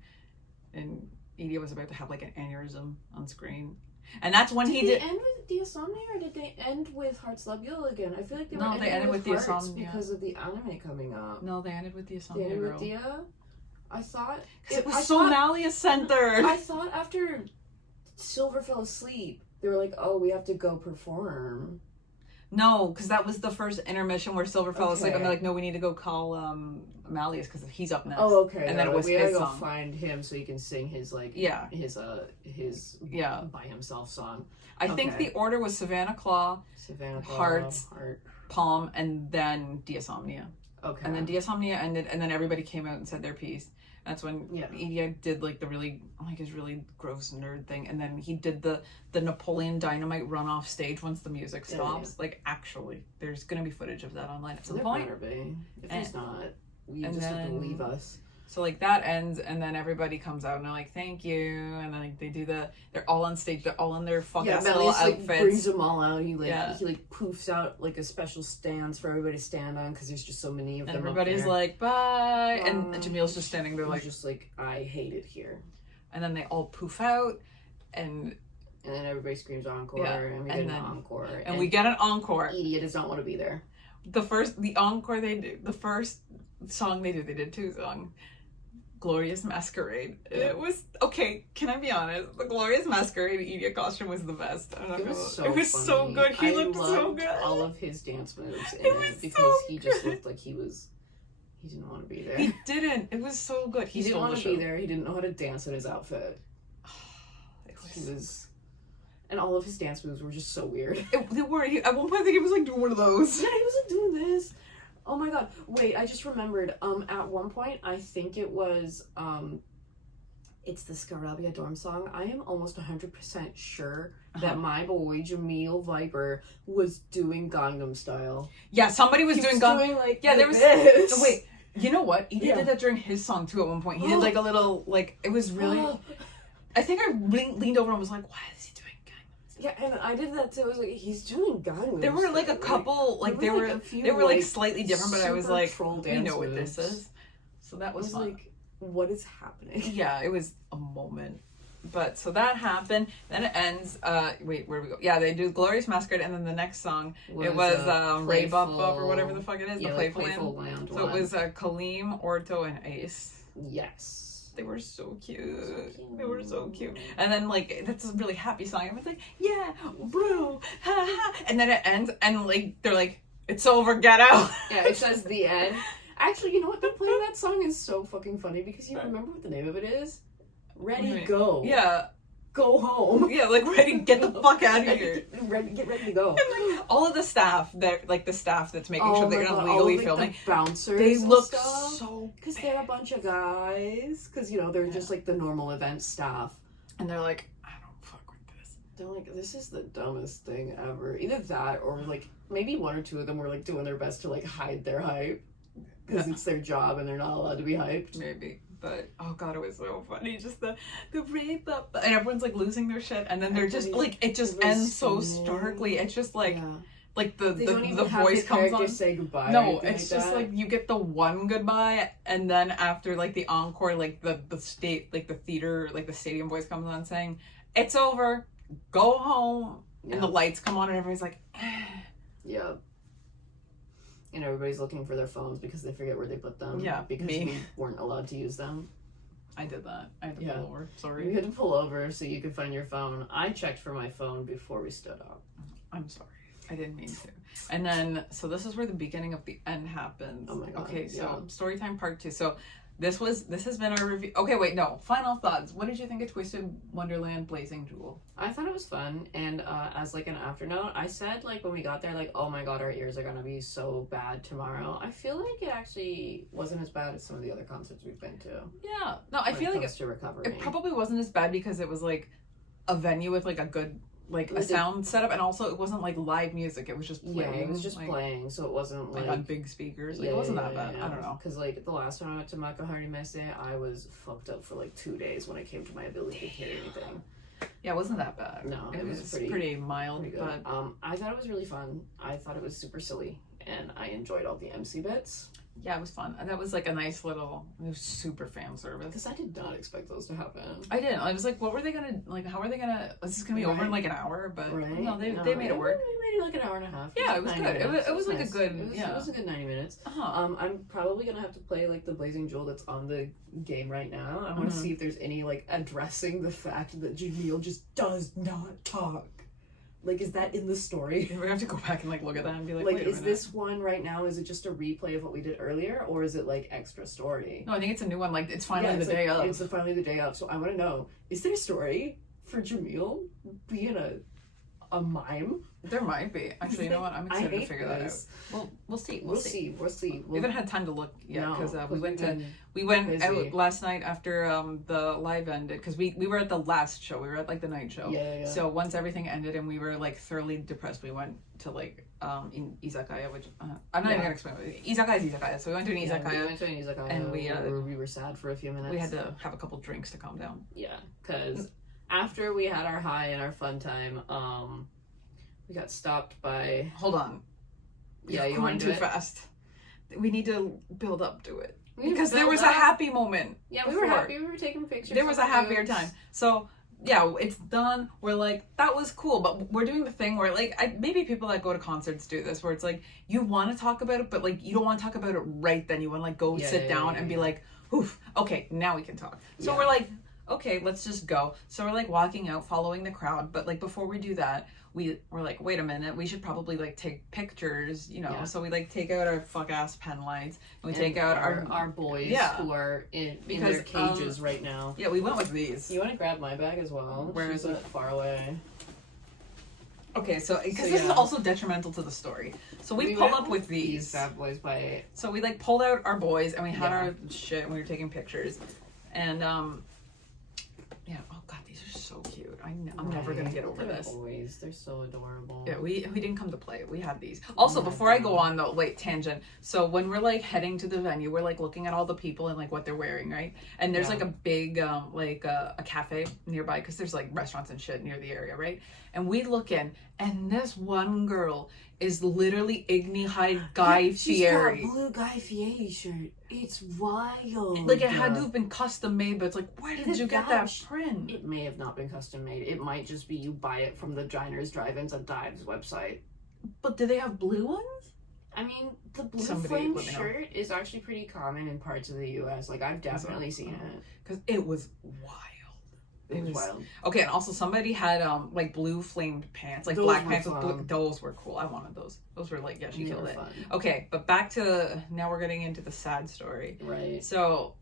And Edie was about to have like an aneurysm on screen. And that's when he did. Did they end with Diasomnia or did they end with Hearts Love You again? I feel like they ended with Hearts Diasomnia because of the anime coming up. No, they ended with Diasomnia. They ended with Dia? I thought it was so Malleus centered. I thought after Silver fell asleep, they were like, "Oh, we have to go perform." No, because that was the first intermission where Silver fell asleep, and they're like, "No, we need to go call Malleus because he's up next." Oh, okay. And then it was we his gotta go song. find him so he can sing his by himself song. I think the order was Savannah Claw, Hearts, Palm, and then Diasomnia. Okay. And then Diasomnia ended, and then everybody came out and said their piece. That's when Edie did like the really his really gross nerd thing, and then he did the Napoleon Dynamite run off stage once the music stops. Yeah. Like actually, there's gonna be footage of that online at some point. Better be. If it's not, you just have to leave us. So like that ends, and then everybody comes out and they're like, "Thank you," and then like they do they're all on stage, they're all in their fuck-ass little outfits. Like, brings them all out. He like poofs out like a special stands for everybody to stand on because there's just so many of them. Everybody's like, "Bye," and Jamil's just standing there like, just like, I hate it here. And then they all poof out, and then everybody screams encore, and we get an encore, and we get an encore. Edie does not want to be there. The encore they do, the first song they did 2 songs. Glorious Masquerade. Yeah. It was okay. Can I be honest? The Glorious Masquerade Edie costume was the best. It was so good. He looked so good. All of his dance moves in it because he just looked like he didn't want to be there. He didn't. It was so good. He didn't want to be there. He didn't know how to dance in his outfit. And all of his dance moves were just so weird. They were. At one point, I think he was like doing one of those. Yeah, he was like doing this. Oh my god. Wait, I just remembered. At one point, I think it was, it's the Scarabia Dorm song. I am almost 100% sure that my boy, Jamil Viper, was doing Gangnam Style. Yeah, somebody was doing Gangnam. There was this. Wait, you know what? Edie did that during his song, too, at one point. He did, like, a little, like, it was really... I think I leaned over and was like, why is he doing Yeah, and I did that too. I was like, he's doing Gangnam. There were like a couple, like they were like slightly different, but I was like, you know what this is. So that was fun. Like, what is happening? Yeah, it was a moment. But so that happened. Then it ends. Wait, where do we go? Yeah, they do Glorious Masquerade, and then the next song it was Ray Buff or whatever the fuck it is. Yeah, the Playful Land. So it was Kaleem, Orto, and Ace. Yes. They were so cute. They were so cute. And then, like, that's a really happy song. Everyone's like, yeah, bro, ha, ha. And then it ends, and, like, they're like, it's over, get out. Yeah, it says the end. Actually, you know what? Them playing that song is so fucking funny because you remember what the name of it is? Ready, go. Yeah. Go home. Yeah, like, ready, get the fuck out of here. Get ready to go. And, like, all of the staff, the staff that's making sure that you're not legally filming. The bouncers they look stuff, so... Because they're a bunch of guys. Because, you know, they're just, like, the normal event staff. And they're like, I don't fuck with this. They're like, this is the dumbest thing ever. Either that or, like, maybe 1 or 2 of them were, like, doing their best to, like, hide their hype. Because it's their job and they're not allowed to be hyped. Maybe. But oh god, it was so funny. Just the rape up, and everyone's like losing their shit, and then they're just like it just ends so starkly. It's just like like the voice comes on. Say goodbye. No, it's just like you get the one goodbye, and then after like the encore, like the theater, like the stadium voice comes on saying, "It's over, go home," and the lights come on, and everybody's like, yeah. And everybody's looking for their phones because they forget where they put them. Yeah, because we weren't allowed to use them. I did that. I had to pull over. Sorry. You had to pull over so you could find your phone. I checked for my phone before we stood up. I'm sorry. I didn't mean to. And then, so this is where the beginning of the end happens. Oh my god. Okay, so Storytime Part 2. So this has been our review. Okay, wait, no. Final thoughts. What did you think of Twisted Wonderland Blazing Jewel? I thought it was fun, and as like an afternote, I said like when we got there, like, oh my god, our ears are gonna be so bad tomorrow. I feel like it actually wasn't as bad as some of the other concerts we've been to. Yeah. No, I feel like it probably wasn't as bad because it was like a venue with like a good a sound setup, and also it wasn't like live music, it was just playing. Yeah, it was just playing, so it wasn't like on big speakers. Like, it wasn't that bad. I don't know. Because like the last time I went to Makuhari Messe, I was fucked up for like 2 days when it came to my ability to hear anything. Yeah, it wasn't that bad. No, it was pretty mild. Pretty good. But I thought it was really fun. I thought it was super silly, and I enjoyed all the MC bits. Yeah, it was fun. And that was like a nice little, it was super fan service. Because I did not expect those to happen. I didn't. I was like, what were they gonna, like, how are they gonna, is this gonna be over in like an hour? But no, they made it work. They made it like an hour and a half. Yeah, it was good. It was like nice. It was a good 90 minutes. I'm probably gonna have to play like the Blazing Jewel that's on the game right now. I want to see if there's any like addressing the fact that Jamil just does not talk. Like, is that in the story? We're gonna have to go back and like look at that and be like, wait, is this one right now? Is it just a replay of what we did earlier, or is it like extra story? No, I think it's a new one. Like, it's finally the day of. It's finally the day of. So I want to know: is there a story for Jamil being a a mime? There might be. Actually, you know what? I'm excited to figure that out. this. Well, we'll see. We'll see. We haven't had time to look yet because we we've went busy. out last night after the live ended because we were at the last show. We were at like the night show. Yeah. So once everything ended and we were like thoroughly depressed, we went to like in izakaya, which I'm not even gonna explain. Izakaya is izakaya. So we went to an izakaya. We went to an izakaya and we were sad for a few minutes. We had to have a couple drinks to calm down. Yeah, because after we had our high and our fun time, we got stopped by. Hold on. Yeah, you went went too fast. We need to build up to it because there was build a up. happy moment. Yeah, we were happy. We were taking pictures. There was a happier time. So yeah, it's done. We're like, that was cool, but we're doing the thing where like maybe people that go to concerts do this, where it's like you want to talk about it, but like you don't want to talk about it right then. You want to like go sit down and be like, oof, okay, now we can talk. So we're like, okay, let's just go. So we're like walking out, following the crowd, but like before we do that, we're like, wait a minute, we should probably like take pictures, you know. So we like take out our fuck ass pen lights and we take out our boys who are in their cages right now. Yeah, we went with these. You want to grab my bag as well? Where is it? Far away. Okay, so because this is also detrimental to the story. So we pull up with these bad boys by. So we like pulled out our boys and we had our shit and we were taking pictures, and oh god, these are so cute. I'm never gonna get over this. Boys, they're so adorable. Yeah, we didn't come to play. We had these. Also, before I go on though, wait, tangent. So when we're like heading to the venue, we're like looking at all the people and like what they're wearing, right? And there's like a big a cafe nearby because there's like restaurants and shit near the area, right? And we look in, and this one girl is literally Igni Guy Fieri. She's got blue Guy Fieri shirt. It's wild. Like it had to have been custom made, but it's like, where did you get that print? It may have not been custom made. It might just be you buy it from the Diners, Drive-Ins, and Dives website. But do they have blue ones? I mean, the blue flame shirt is actually pretty common in parts of the U.S. Like, I've definitely seen it. Because it was wild. It was wild. Okay, and also somebody had like blue flamed pants, like those black pants with blue. Those were cool. I wanted those. Those were like, she killed it. Fun. Okay, but back to now we're getting into the sad story. Right. So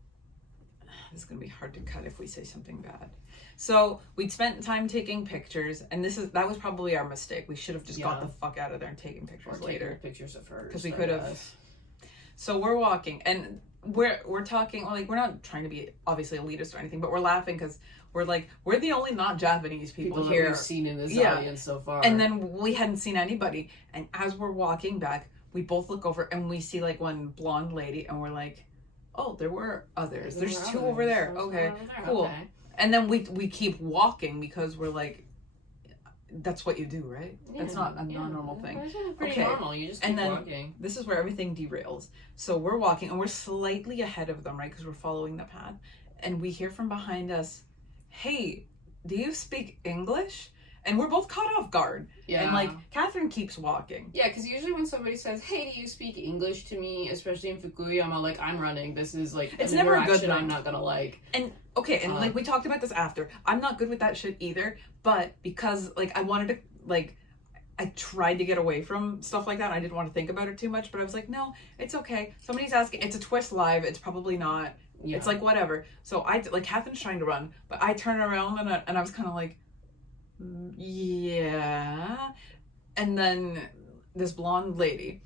this is gonna be hard to cut if we say something bad. So we'd spent time taking pictures, and that was probably our mistake. We should have just got the fuck out of there and taken pictures later. Pictures of her because we could have. So we're walking, and we're talking. Like, we're not trying to be obviously elitist or anything, but we're laughing because we're like, we're the only not Japanese people here that we've seen in this audience so far. And then we hadn't seen anybody, and as we're walking back, we both look over and we see like one blonde lady, and we're like, oh, there were others. There's two over there. Okay, cool. Okay. And then we keep walking because we're like, that's what you do, right? Yeah, that's not a normal thing. That's pretty normal. You just keep walking. This is where everything derails. So we're walking, and we're slightly ahead of them, right? Because we're following the path. And we hear from behind us, hey, do you speak English? And we're both caught off guard. Yeah. And like, Catherine keeps walking. Yeah, because usually when somebody says, hey, do you speak English to me, especially in Fukuyama, like, I'm running. This is like, it's never a good one. I'm not gonna like. And okay, and like, we talked about this after. I'm not good with that shit either, but because like, I wanted to, like, I tried to get away from stuff like that. I didn't want to think about it too much, but I was like, no, it's okay. Somebody's asking, it's a Twist live. It's probably not. Yeah. It's like, whatever. So Catherine's trying to run, but I turn around and I was kind of like, yeah. And then this blonde lady,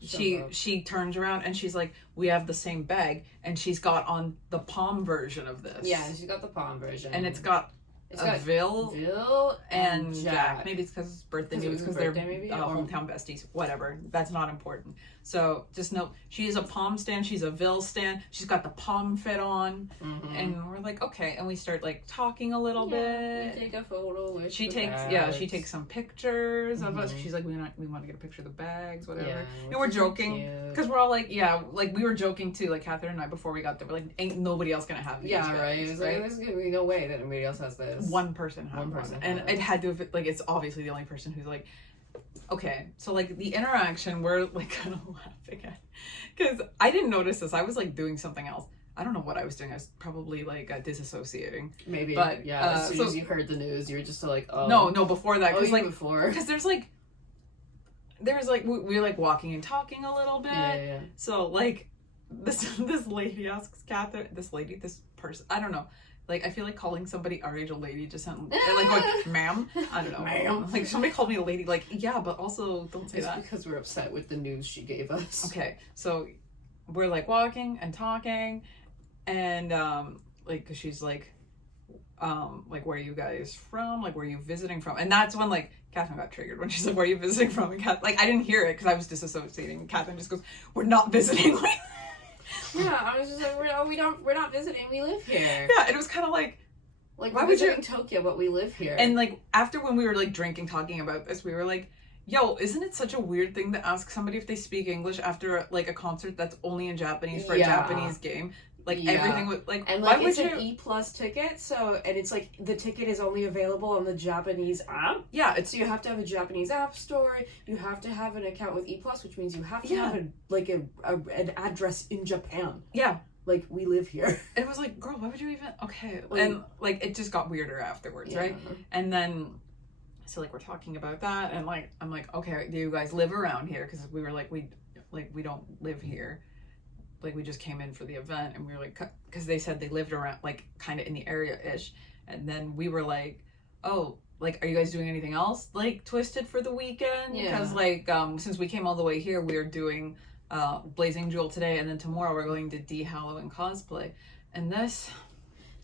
she turns around and she's like, we have the same bag, and she's got on the palm version of this. Yeah, she's got the palm version. And it's got Vil and Jack. Maybe it's because it's birthday. Maybe it's because they're hometown besties. Whatever. That's not important. So just know she is a palm stand. She's a Vil stand. She's got the palm fit on, and we're like, okay. And we start like talking a little bit. We take a photo with she takes some pictures of us. She's like, we want to get a picture of the bags, whatever. Yeah, and we're joking because we're all like, like we were joking too, like Catherine and I before we got there. We're like, ain't nobody else gonna have these. Yeah, right. It's like, there's gonna be no way that anybody else has this. One person had one. And it had to have, like, it's obviously the only person who's like, okay. So like the interaction, we're like kind of laughing at, because I didn't notice this. I was like doing something else. I don't know what I was doing. I was probably like disassociating. Maybe. But yeah, as soon as you heard the news, you were just like, oh. No, before that. Because there's like we were like walking and talking a little bit. Yeah. So like this lady asks Catherine, this person, I don't know. Like, I feel like calling somebody our age a lady just sounds like ma'am. I don't know. Ma'am. Like, somebody called me a lady. Like, yeah, but also don't say it's that. because we're upset with the news she gave us. Okay, so we're like walking and talking, and like, cause she's like where are you guys from? Like, where are you visiting from? And that's when like Catherine got triggered when she's like, where are you visiting from? And like, I didn't hear it because I was disassociating. And Catherine just goes, we're not visiting. Yeah, I was just like, we're not visiting. We live here. Yeah, and it was kind of like why would you in Tokyo, but we live here? And like after when we were like drinking, talking about this, we were like, yo, isn't it such a weird thing to ask somebody if they speak English after like a concert that's only in Japanese for a Japanese game? Like everything was like, and like it's an E+ ticket, so and it's like the ticket is only available on the Japanese app. Yeah, so you have to have a Japanese app store. You have to have an account with E+, which means you have to have an address in Japan. Yeah, like we live here. And it was like, girl, why would you even? Okay, and like it just got weirder afterwards, right? And then. So like we're talking about that, and like I'm like, okay, do you guys live around here? Because we were like, we don't live here, like we just came in for the event, and we were like, because they said they lived around like kind of in the area ish, and then we were like, oh, like are you guys doing anything else like Twisted for the weekend? Because like since we came all the way here, we are doing Blazing Jewel today, and then tomorrow we're going to Halloween cosplay, and this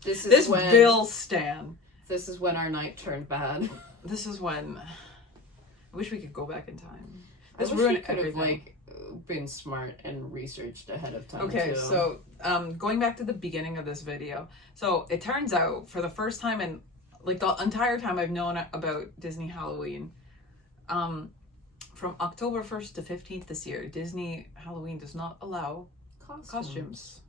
is when Bill Stan. This is when our night turned bad. This is when I wish we could go back in time. This ruined everything. Have like been smart and researched ahead of time. Okay, too. So going back to the beginning of this video, so it turns out for the first time in like the entire time I've known about Disney Halloween, from October 1st to 15th this year, Disney Halloween does not allow costumes.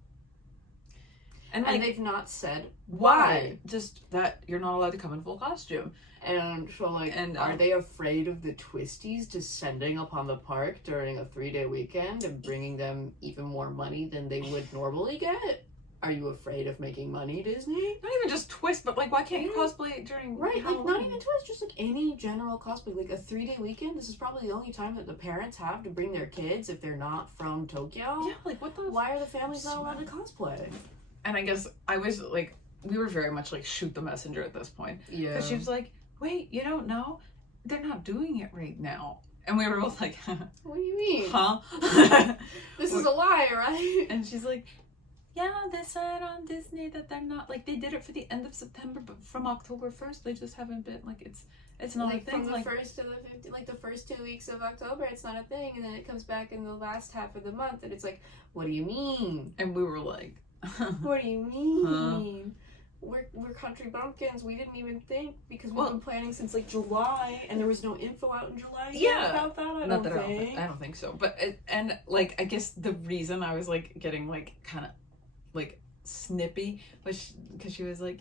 And like, they've not said why. Just that you're not allowed to come in full costume. And so like, are they afraid of the twisties descending upon the park during a 3-day weekend and bringing them even more money than they would normally get? Are you afraid of making money, Disney? Not even just twist, but like, why can't you cosplay during Halloween? Like not even twist, just like any general cosplay. Like a 3-day weekend, this is probably the only time that the parents have to bring their kids if they're not from Tokyo. Yeah, like what the? Why are the families not allowed to cosplay? And I guess I was like, we were very much like shoot the messenger at this point. Yeah. Because she was like, wait, you don't know? They're not doing it right now. And we were both like, what do you mean? Huh? This is a lie, right? And she's like, yeah, they said on Disney that they're not, like, they did it for the end of September, but from October 1st, they just haven't been, like, it's not like a thing. From the 1st to the 15th, like the first 2 weeks of October, it's not a thing, and then it comes back in the last half of the month, and it's like, what do you mean? And we were like, what do you mean? We're country bumpkins. We didn't even think because we've been planning since like July, and there was no info out in July about that. I don't think so. But and like I guess the reason I was like getting like kind of like snippy was because she was like,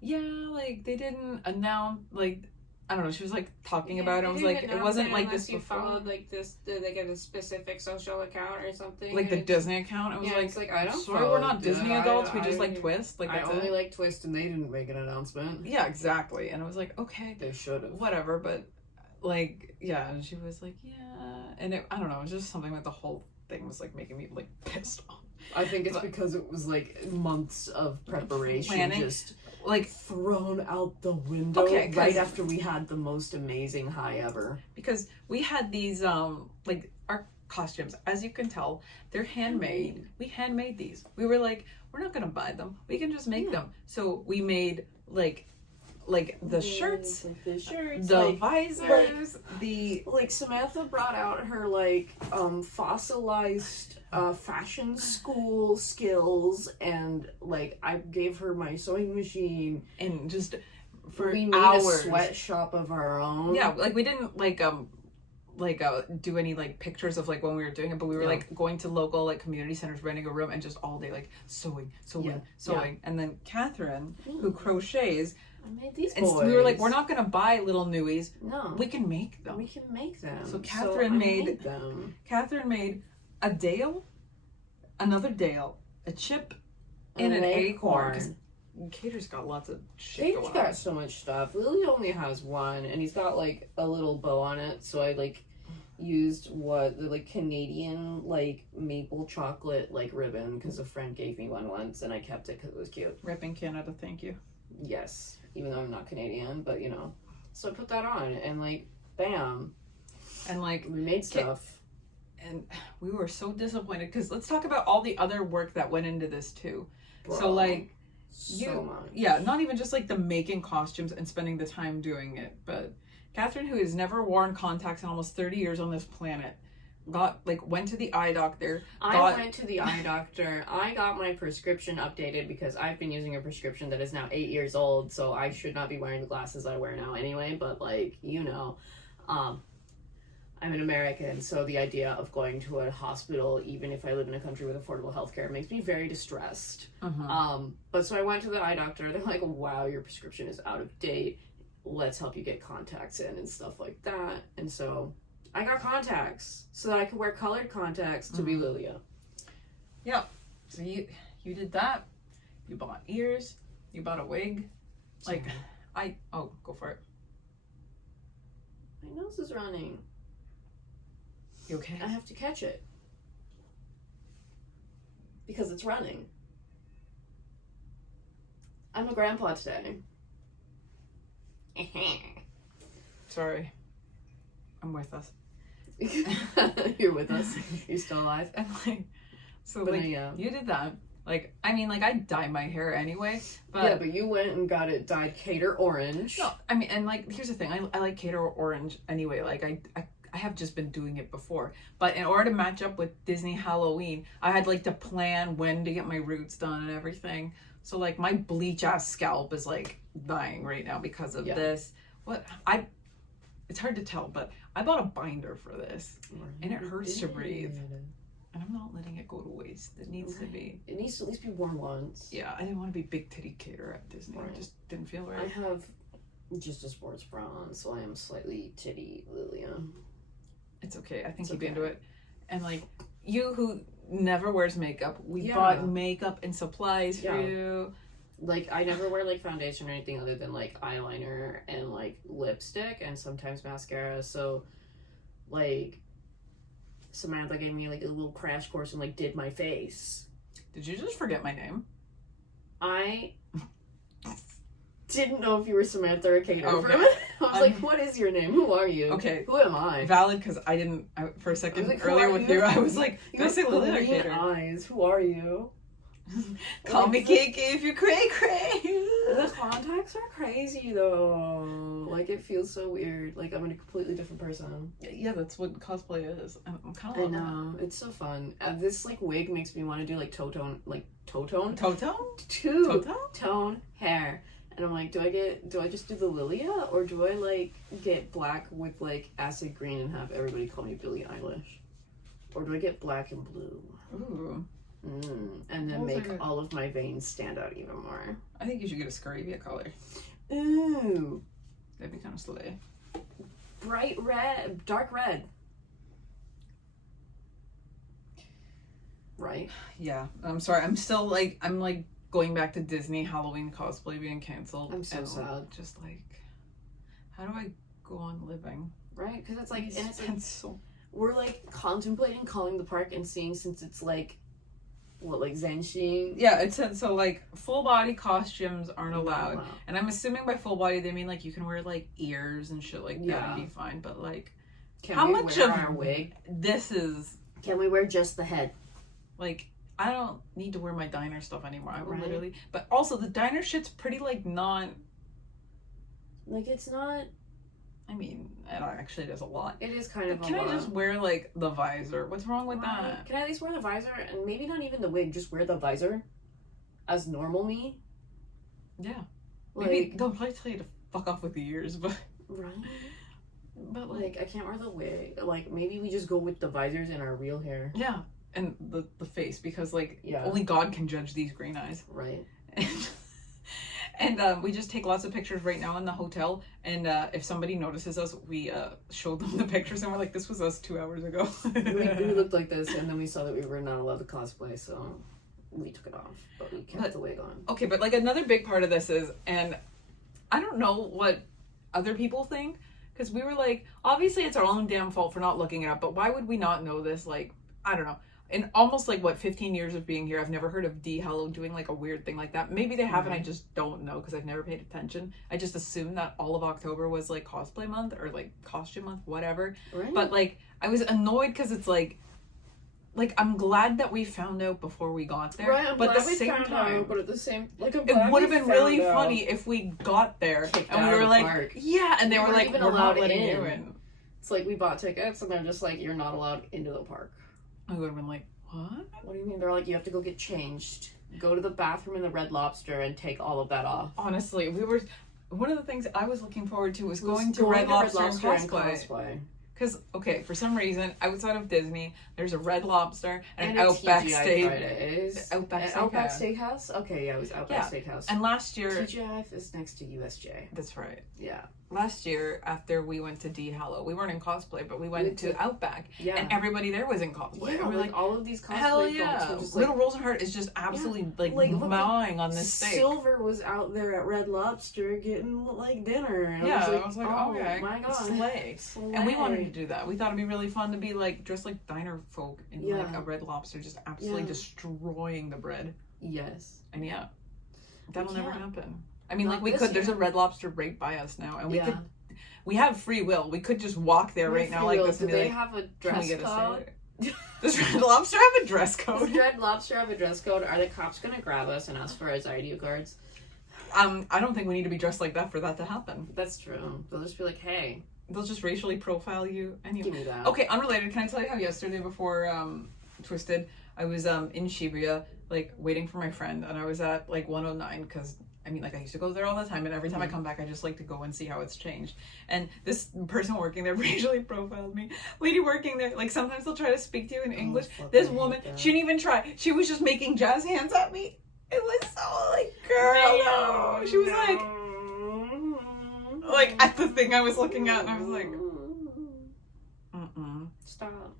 yeah, like they didn't announce like. I don't know. She was like talking about it. I was like, it wasn't like this before. Followed like this, they get a specific social account or something. Like the Disney account. I was it's like I don't. Sorry, we're not Disney adults. We just like Twist. Like I only like Twist, and they didn't make an announcement. Yeah, exactly. And I was like, okay, they should have. Whatever, but like, yeah. And she was like, yeah, and I don't know. It was just something like the whole thing was like making me like pissed off. I think it's because it was like months of preparation, planning. Just like thrown out the window right after we had the most amazing high ever. Because we had these like our costumes, as you can tell, they're handmade. We handmade these. We were like, we're not gonna buy them. We can just make them. So we made like the shirts, the visors, like Samantha brought out her like fossilized fashion school skills, and like I gave her my sewing machine, and just for we made hours. A sweatshop of our own. Yeah, like we didn't do any like pictures of like when we were doing it, but we were like going to local like community centers, renting a room, and just all day like sewing. And then Catherine, who crochets, I made these boys. And we were like, we're not gonna buy little newies. No, we can make them. We can make them. So Catherine made them. Catherine made a Dale, another Dale, a Chip, and an acorn. Cater's got lots of shit Cater's got so much stuff. Lily only has one, and he's got like a little bow on it. So I like used the like Canadian like maple chocolate like ribbon because a friend gave me one once and I kept it because it was cute. Ripping Canada, thank you. Yes, even though I'm not Canadian, but you know. So I put that on and like bam, and like we made stuff. And we were so disappointed because let's talk about all the other work that went into this too. Bro, so like so much. Yeah, not even just like the making costumes and spending the time doing it, but Catherine, who has never worn contacts in almost 30 years on this planet, went to the eye doctor. I went to the eye doctor. I got my prescription updated because I've been using a prescription that is now 8 years old, so I should not be wearing the glasses I wear now anyway, but like, you know, I'm an American, so the idea of going to a hospital, even if I live in a country with affordable healthcare, makes me very distressed. But so I went to the eye doctor. They're like, wow, your prescription is out of date. Let's help you get contacts in and stuff like that. And so I got contacts so that I could wear colored contacts to be Lilia. Yep. So you did that. You bought ears. You bought a wig. Like, go for it. My nose is running. You okay? I have to catch it. Because it's running. I'm a grandpa today. Sorry. I'm with us. You're with us. You're still alive. And you did that. Like, I mean, like, I dye my hair anyway, but... Yeah, but you went and got it dyed Cater orange. No, I mean, and, like, here's the thing. I like Cater orange anyway. Like, I have just been doing it before. But in order to match up with Disney Halloween, I had, like, to plan when to get my roots done and everything. So, like, my bleach-ass scalp is, like, dying right now because of this. It's hard to tell, but I bought a binder for this. And it hurts to breathe. And I'm not letting it go to waste. It needs to be. It needs to at least be worn once. Yeah, I didn't want to be big titty Cater at Disney. It just didn't feel right. I have just a sports bra on, so I am slightly titty Lilia. It's okay. I think you'd be into it. And like, you who never wears makeup, we bought makeup and supplies for you. Like, I never wear like foundation or anything other than like eyeliner and like lipstick and sometimes mascara. So like, Samantha gave me like a little crash course and like did my face. Did you just forget my name? I didn't know if you were Samantha or Cater. Okay. I was like, what is your name? Who are you? Okay. Who am I? Valid, because I didn't, for a second like, earlier with you, I was like, did I say Lilia or Cater? Eyes. Who are you? Call me KK if you're cray cray. The contacts are crazy though. Like, it feels so weird. Like, I'm a completely different person. Yeah, that's what cosplay is. I'm kind of. I know. It's so fun. This like wig makes me want to do like two-tone hair. And I'm like, do I just do the Lilia, or do I like get black with like acid green and have everybody call me Billie Eilish, or do I get black and blue? Ooh. And then make all of my veins stand out even more. I think you should get a Scarabia color. Ooh. That'd be kind of slay. Bright red, dark red. Right? Yeah. I'm sorry. I'm still like, going back to Disney Halloween cosplay being canceled. I'm so sad. Just like, how do I go on living? Right? Because it's like, we're like contemplating calling the park and seeing, since it's like, what, like Zenshin? Yeah, it said so. Like, full body costumes aren't allowed, and I'm assuming by full body they mean like you can wear like ears and shit like that and be fine. But like, how much of our wig? This is. Can we wear just the head? Like, I don't need to wear my diner stuff anymore. I will literally. But also, the diner shit's pretty like not. Like, it's not. I mean, actually, there's a lot. It is kind of. Can I just wear like the visor? What's wrong with that? Can I at least wear the visor, and maybe not even the wig? Just wear the visor, as normal me. Yeah. Like, maybe they'll probably tell you to fuck off with the ears, but. Right. But like, I can't wear the wig. Like, maybe we just go with the visors and our real hair. Yeah, and the face, because like only God can judge these green eyes. Right. And we just take lots of pictures right now in the hotel, and if somebody notices us, we show them the pictures, and we're like, this was us 2 hours ago. we looked like this, and then we saw that we were not allowed to cosplay, so we took it off, but we kept the wig on. Okay, but like another big part of this is, and I don't know what other people think, Because we were like, obviously it's our own damn fault for not looking it up, but why would we not know this? Like, I don't know. In almost like, 15 years of being here, I've never heard of D-Hallow doing like a weird thing like that. Maybe they have, and I just don't know because I've never paid attention. I just assumed that all of October was like cosplay month or like costume month, whatever. Right. But like, I was annoyed because it's like I'm glad that we found out before we got there. Right, I'm but glad at the we same found time, out, but at the same, like, I'm it glad would have we been really found out. funny if we got there Kicked and we out of were the like, park. yeah, and they We were weren't like, even we're allowed not letting in. you in. It's like we bought tickets and they're just like, you're not allowed into the park. I would have been like, what? What do you mean? They're like, you have to go get changed. Go to the bathroom in the Red Lobster and take all of that off. Honestly, one of the things I was looking forward to was going to Red Lobster and cosplay. Because, okay, for some reason, outside of Disney, there's a Red Lobster and an Outback Steakhouse. Outback Steakhouse? Okay, yeah, it was Outback Steakhouse. And last year... TGI is next to USJ. That's right. Yeah. Last year, after we went to D-Hallow, we weren't in cosplay, but we went to Outback. Yeah. And everybody there was in cosplay. Yeah, and we're like all of these cosplay hell yeah. folks were just Little Rosenheart is just absolutely mowing on this steak. Silver was out there at Red Lobster getting like dinner. And I was like, oh okay, my god, slay. And we wanted to do that. We thought it'd be really fun to be like dressed like diner folk in like a Red Lobster, just absolutely destroying the bread. Yes. And that'll never happen. I mean, Not like we could. There's a Red Lobster right by us now, and we could. We have free will. We could just walk there right now like this and be like, have a dress code? Does Red Lobster have a dress code? Does Red Lobster have a dress code? Are the cops gonna grab us and ask for our ID cards? I don't think we need to be dressed like that for that to happen. That's true. They'll just be like, hey. They'll just racially profile you anyway. Give me that. Okay, unrelated. Can I tell you how yesterday before Twisted, I was in Shibuya, like waiting for my friend, and I was at like 109 because I mean, like I used to go there all the time, and every time I come back, I just like to go and see how it's changed. And this person working there racially profiled me. Lady working there, like sometimes they'll try to speak to you in English. This woman, she didn't even try. She was just making jazz hands at me. It was so like, girl, no. She was like at the thing I was looking at, and I was like, stop.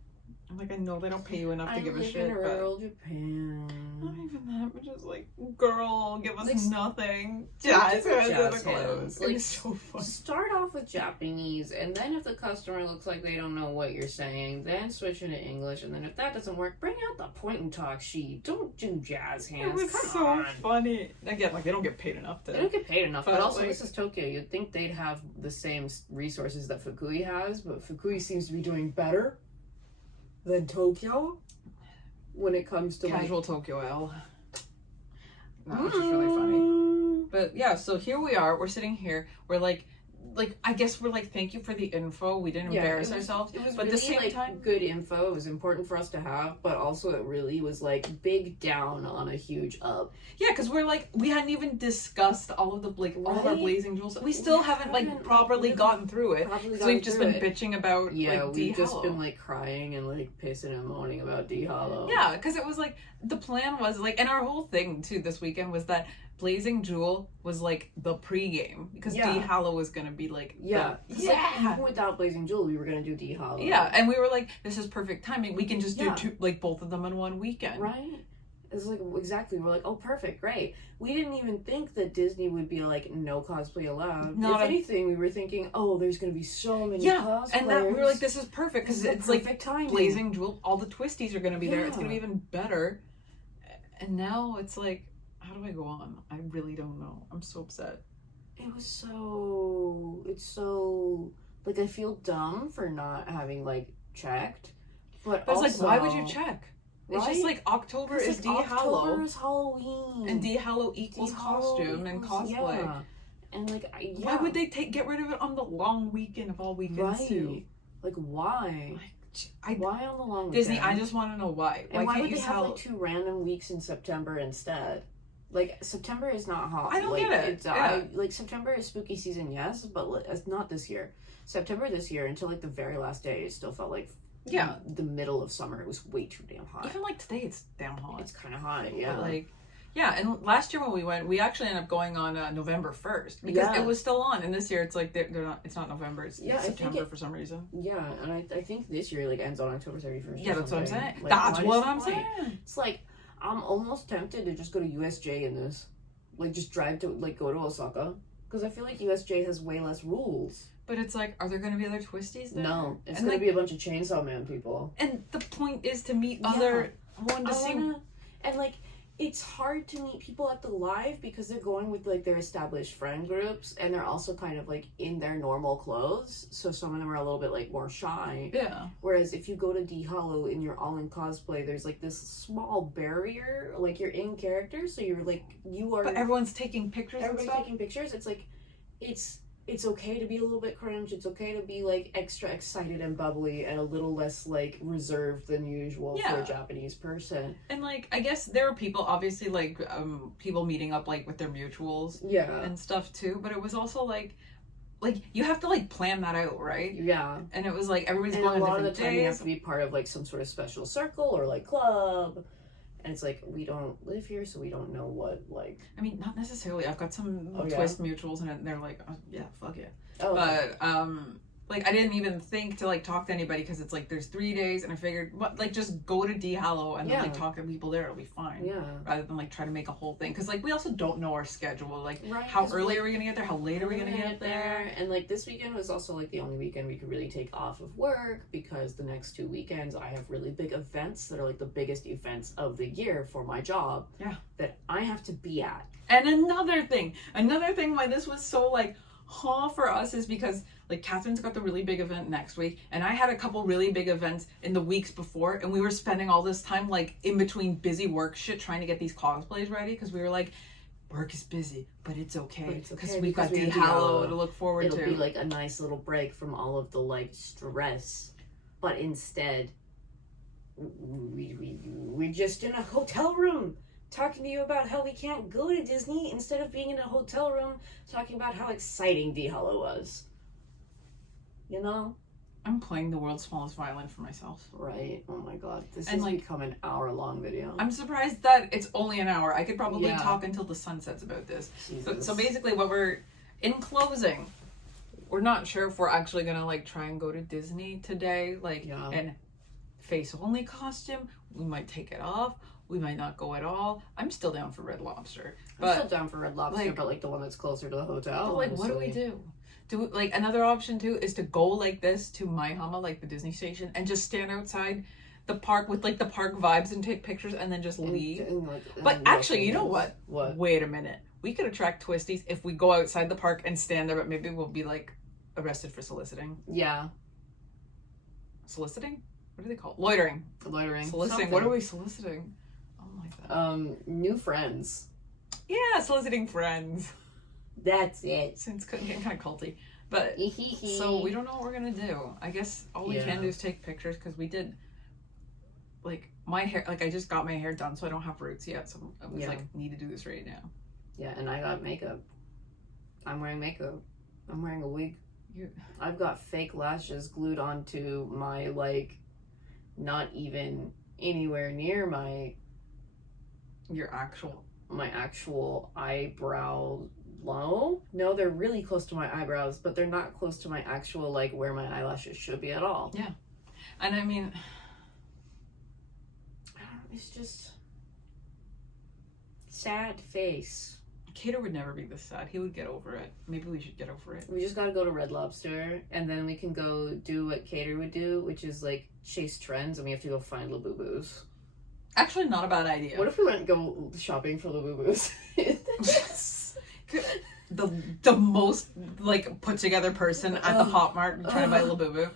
I'm like, I know they don't pay you enough to give a shit, in rural Japan. Not even that, but just like, girl, give us like, nothing. Jazz hands. Like, it's so fun. Start off with Japanese, and then if the customer looks like they don't know what you're saying, then switch into English, and then if that doesn't work, bring out the point and talk sheet. Don't do jazz hands. It was so funny. Again, like they don't get paid enough to. They don't get paid enough, but also like, this is Tokyo. You'd think they'd have the same resources that Fukui has, but Fukui seems to be doing better than Tokyo when it comes to casual Tokyo L. That was just really funny. But yeah, so here we are. We're sitting here. We're like I guess we're like, thank you for the info. We didn't embarrass ourselves. It was but really, at the same time, good info. It was important for us to have, but also it really was like big down on a huge up. Yeah, because we're like, we hadn't even discussed all of the all of our blazing jewels. We still haven't like properly gotten through it. So we've just been bitching about like we've just been like crying and like pissing and moaning about D-Hallow. Yeah, because it was like the plan was like, and our whole thing too this weekend was that Blazing Jewel was like the pregame because D-Hallow was gonna be like like, even without Blazing Jewel we were gonna do D-Hallow. Yeah, and we were like, this is perfect timing. We can just do both of them in one weekend. Right. It's like exactly. We're like, oh, perfect, great. We didn't even think that Disney would be like no cosplay allowed. If anything, we were thinking, oh, there's gonna be so many cosplayers. And that we were like, this is perfect because it's like timing. Blazing Jewel. All the twisties are gonna be there. It's gonna be even better. And now it's like, how do I go on? I really don't know. I'm so upset. It's so like I feel dumb for not having like checked, but it's also, like, why would you check? It's just like October is D-Hallow. October is Halloween. And D-Hallow equals costume and cosplay. Yeah. And like, why would they get rid of it on the long weekend of all weekends too? Like, why? Why on the long weekend? Disney, I just want to know why. And why would they have like 2 random weeks in September instead? Like, September is not hot. I don't get it. Like, September is spooky season, yes, but it's not this year. September this year, until like the very last day, it still felt like the middle of summer. It was way too damn hot. Even like today, it's damn hot. It's kind of hot, yeah. But, like, yeah, and last year when we went, we actually ended up going on November 1st because it was still on. And this year, it's like they're not. It's not November. It's September for some reason. Yeah, and I think this year like ends on October 31st. Yeah, that's what I'm saying. Like, that's what I'm saying. It's like I'm almost tempted to just go to USJ in this, like just drive to like go to Osaka Because I feel like USJ has way less rules. But it's like, are there going to be other twisties there? No, it's going to be a bunch of Chainsaw Man people. And the point is to meet other and like, it's hard to meet people at the live because they're going with like their established friend groups, and they're also kind of like in their normal clothes, so some of them are a little bit like more shy. Yeah. Whereas if you go to D Hollow and you're all in cosplay, there's like this small barrier, like you're in character, so you're like But everyone's taking pictures. Everybody's taking pictures. It's like it's okay to be a little bit cringe. It's okay to be like extra excited and bubbly and a little less like reserved than usual for a Japanese person. And like, I guess there are people obviously like people meeting up like with their mutuals and stuff too, but it was also like you have to like plan that out, right? Yeah. And it was like everybody's going on different days. A lot of the time you have to be part of like some sort of special circle or like club. And it's like, we don't live here, so we don't know what, like... I mean, not necessarily. I've got some twist mutuals, and they're like, oh, yeah, fuck it. Oh, but, like, I didn't even think to, like, talk to anybody, because it's like, there's 3 days, and I figured, like, just go to D Hallow and then, like, talk to people there, it'll be fine. Yeah. Rather than, like, try to make a whole thing. Because, like, we also don't know our schedule. Like, how early are we going to get there? How late are we going to get there? And, like, this weekend was also, like, the only weekend we could really take off of work, because the next 2 weekends I have really big events that are, like, the biggest events of the year for my job. Yeah. That I have to be at. And another thing why this was so, like, for us is because, like, Catherine's got the really big event next week, and I had a couple really big events in the weeks before, and we were spending all this time, like, in between busy work shit trying to get these cosplays ready, because we were like, work is busy, but it's okay, because we've got D Hallow to look forward to. It'll be, like, a nice little break from all of the, like, stress, but instead, we're just in a hotel room talking to you about how we can't go to Disney instead of being in a hotel room talking about how exciting D Hollow was. You know? I'm playing the world's smallest violin for myself. Right. Oh my god. This has become an hour-long video. I'm surprised that it's only an hour. I could probably talk until the sun sets about this. So basically what in closing, we're not sure if we're actually going to like try and go to Disney today. Like, and face-only costume. We might take it off. We might not go at all. I'm still down for Red Lobster. I'm still down for Red Lobster, like, but like the one that's closer to the hotel. But like, honestly. What do? Do we, like, another option too is to go like this to Maihama, like the Disney station, and just stand outside the park with like the park vibes and take pictures and then just leave. But actually, you know what? What? Wait a minute. We could attract twisties if we go outside the park and stand there, but maybe we'll be like arrested for soliciting. Yeah. Soliciting? What do they call it? Loitering. Soliciting. Something. What are we soliciting? New friends. Yeah, soliciting friends. That's it. It's getting kind of culty. But, so we don't know what we're going to do. I guess all we can do is take pictures, because we did, like, my hair, like, I just got my hair done, so I don't have roots yet, so I was like, need to do this right now. Yeah, and I got makeup. I'm wearing makeup. I'm wearing a wig. I've got fake lashes glued onto my, like, not even anywhere near my actual eyebrow low. No, they're really close to my eyebrows, but they're not close to my actual, like, where my eyelashes should be at all. Yeah. And I mean, it's just sad face. Cater would never be this sad. He would get over it. Maybe we should get over it. We just gotta go to Red Lobster, and then we can go do what Cater would do, which is, like, chase trends, and we have to go find Labubu's. Actually, not a bad idea. What if we went and go shopping for Labubu's? the most, like, put together person at the Hot Mart trying to buy Labubu.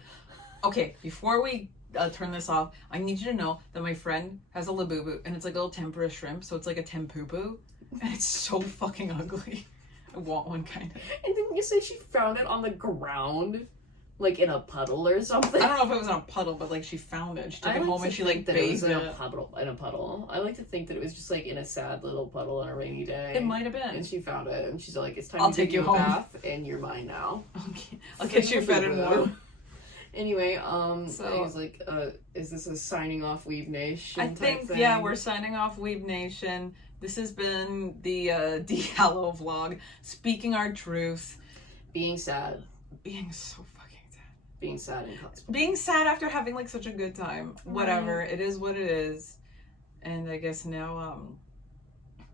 Okay, before we turn this off, I need you to know that my friend has a Labubu, and it's like a little tempura shrimp, so it's like a tempupu, and it's so fucking ugly. I want one, kind of. And didn't you say she found it on the ground? Like in a puddle or something? I don't know if it was in a puddle, but like she found it. She took it home and she like bathed it. In a puddle. I like to think that it was just like in a sad little puddle on a rainy day. It might have been. And she found it, and she's like, "It's time I'll to take you home. Bath, and you're mine now." Okay, I'll get you fed and warm. Anyway, I was like, is this a signing off Weeb Nation? I think we're signing off Weeb Nation. This has been the D Hallow vlog, speaking our truth, being sad, being so. Being sad in cosplay. Being sad after having like such a good time. Whatever. It is what it is. And I guess now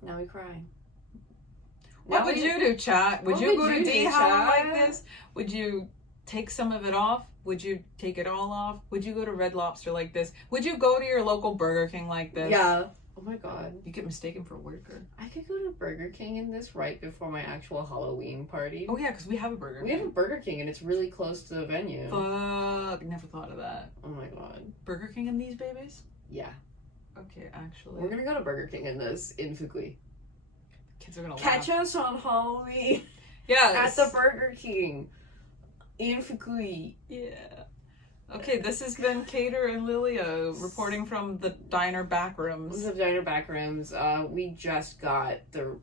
we cry. What would you do, chat? Would you go to D Howe like chat? this? Would you take some of it off? Would you take it all off? Would you go to Red Lobster like this? Would you go to your local Burger King like this? Yeah. Oh my god. You get mistaken for a worker. I could go to Burger King in this right before my actual Halloween party. Oh yeah, because we have a Burger King. We have a Burger King and it's really close to the venue. Fuck, never thought of that. Oh my god. Burger King in these babies? Yeah. Okay, actually. We're gonna go to Burger King in this in Fukui. Kids are gonna Catch laugh. us on Halloween Yes. at the Burger King in Fukui. Yeah. Okay, this has been Cater and Lilia reporting from the diner back rooms. The diner back rooms. We just got the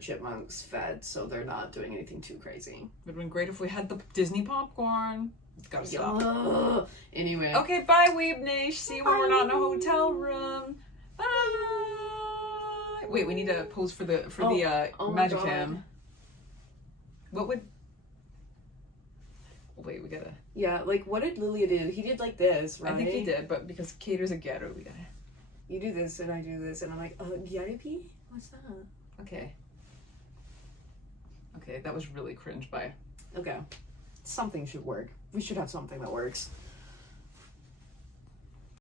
chipmunks fed, so they're not doing anything too crazy. It would have been great if we had the Disney popcorn. It's gotta stop. Ugh. Anyway. Okay, bye, Weeb Nation. See you when we're not in a hotel room. Bye. Wait, we need to pose for the magic cam. What would? Wait, we gotta. Yeah, like what did Lilia do? He did like this, right? I think he did, but because Cater's a ghetto, we gotta. You do this and I do this, and I'm like, Gyaripi? What's that? Okay. Okay, that was really cringe. Bye. Okay. Something should work. We should have something that works.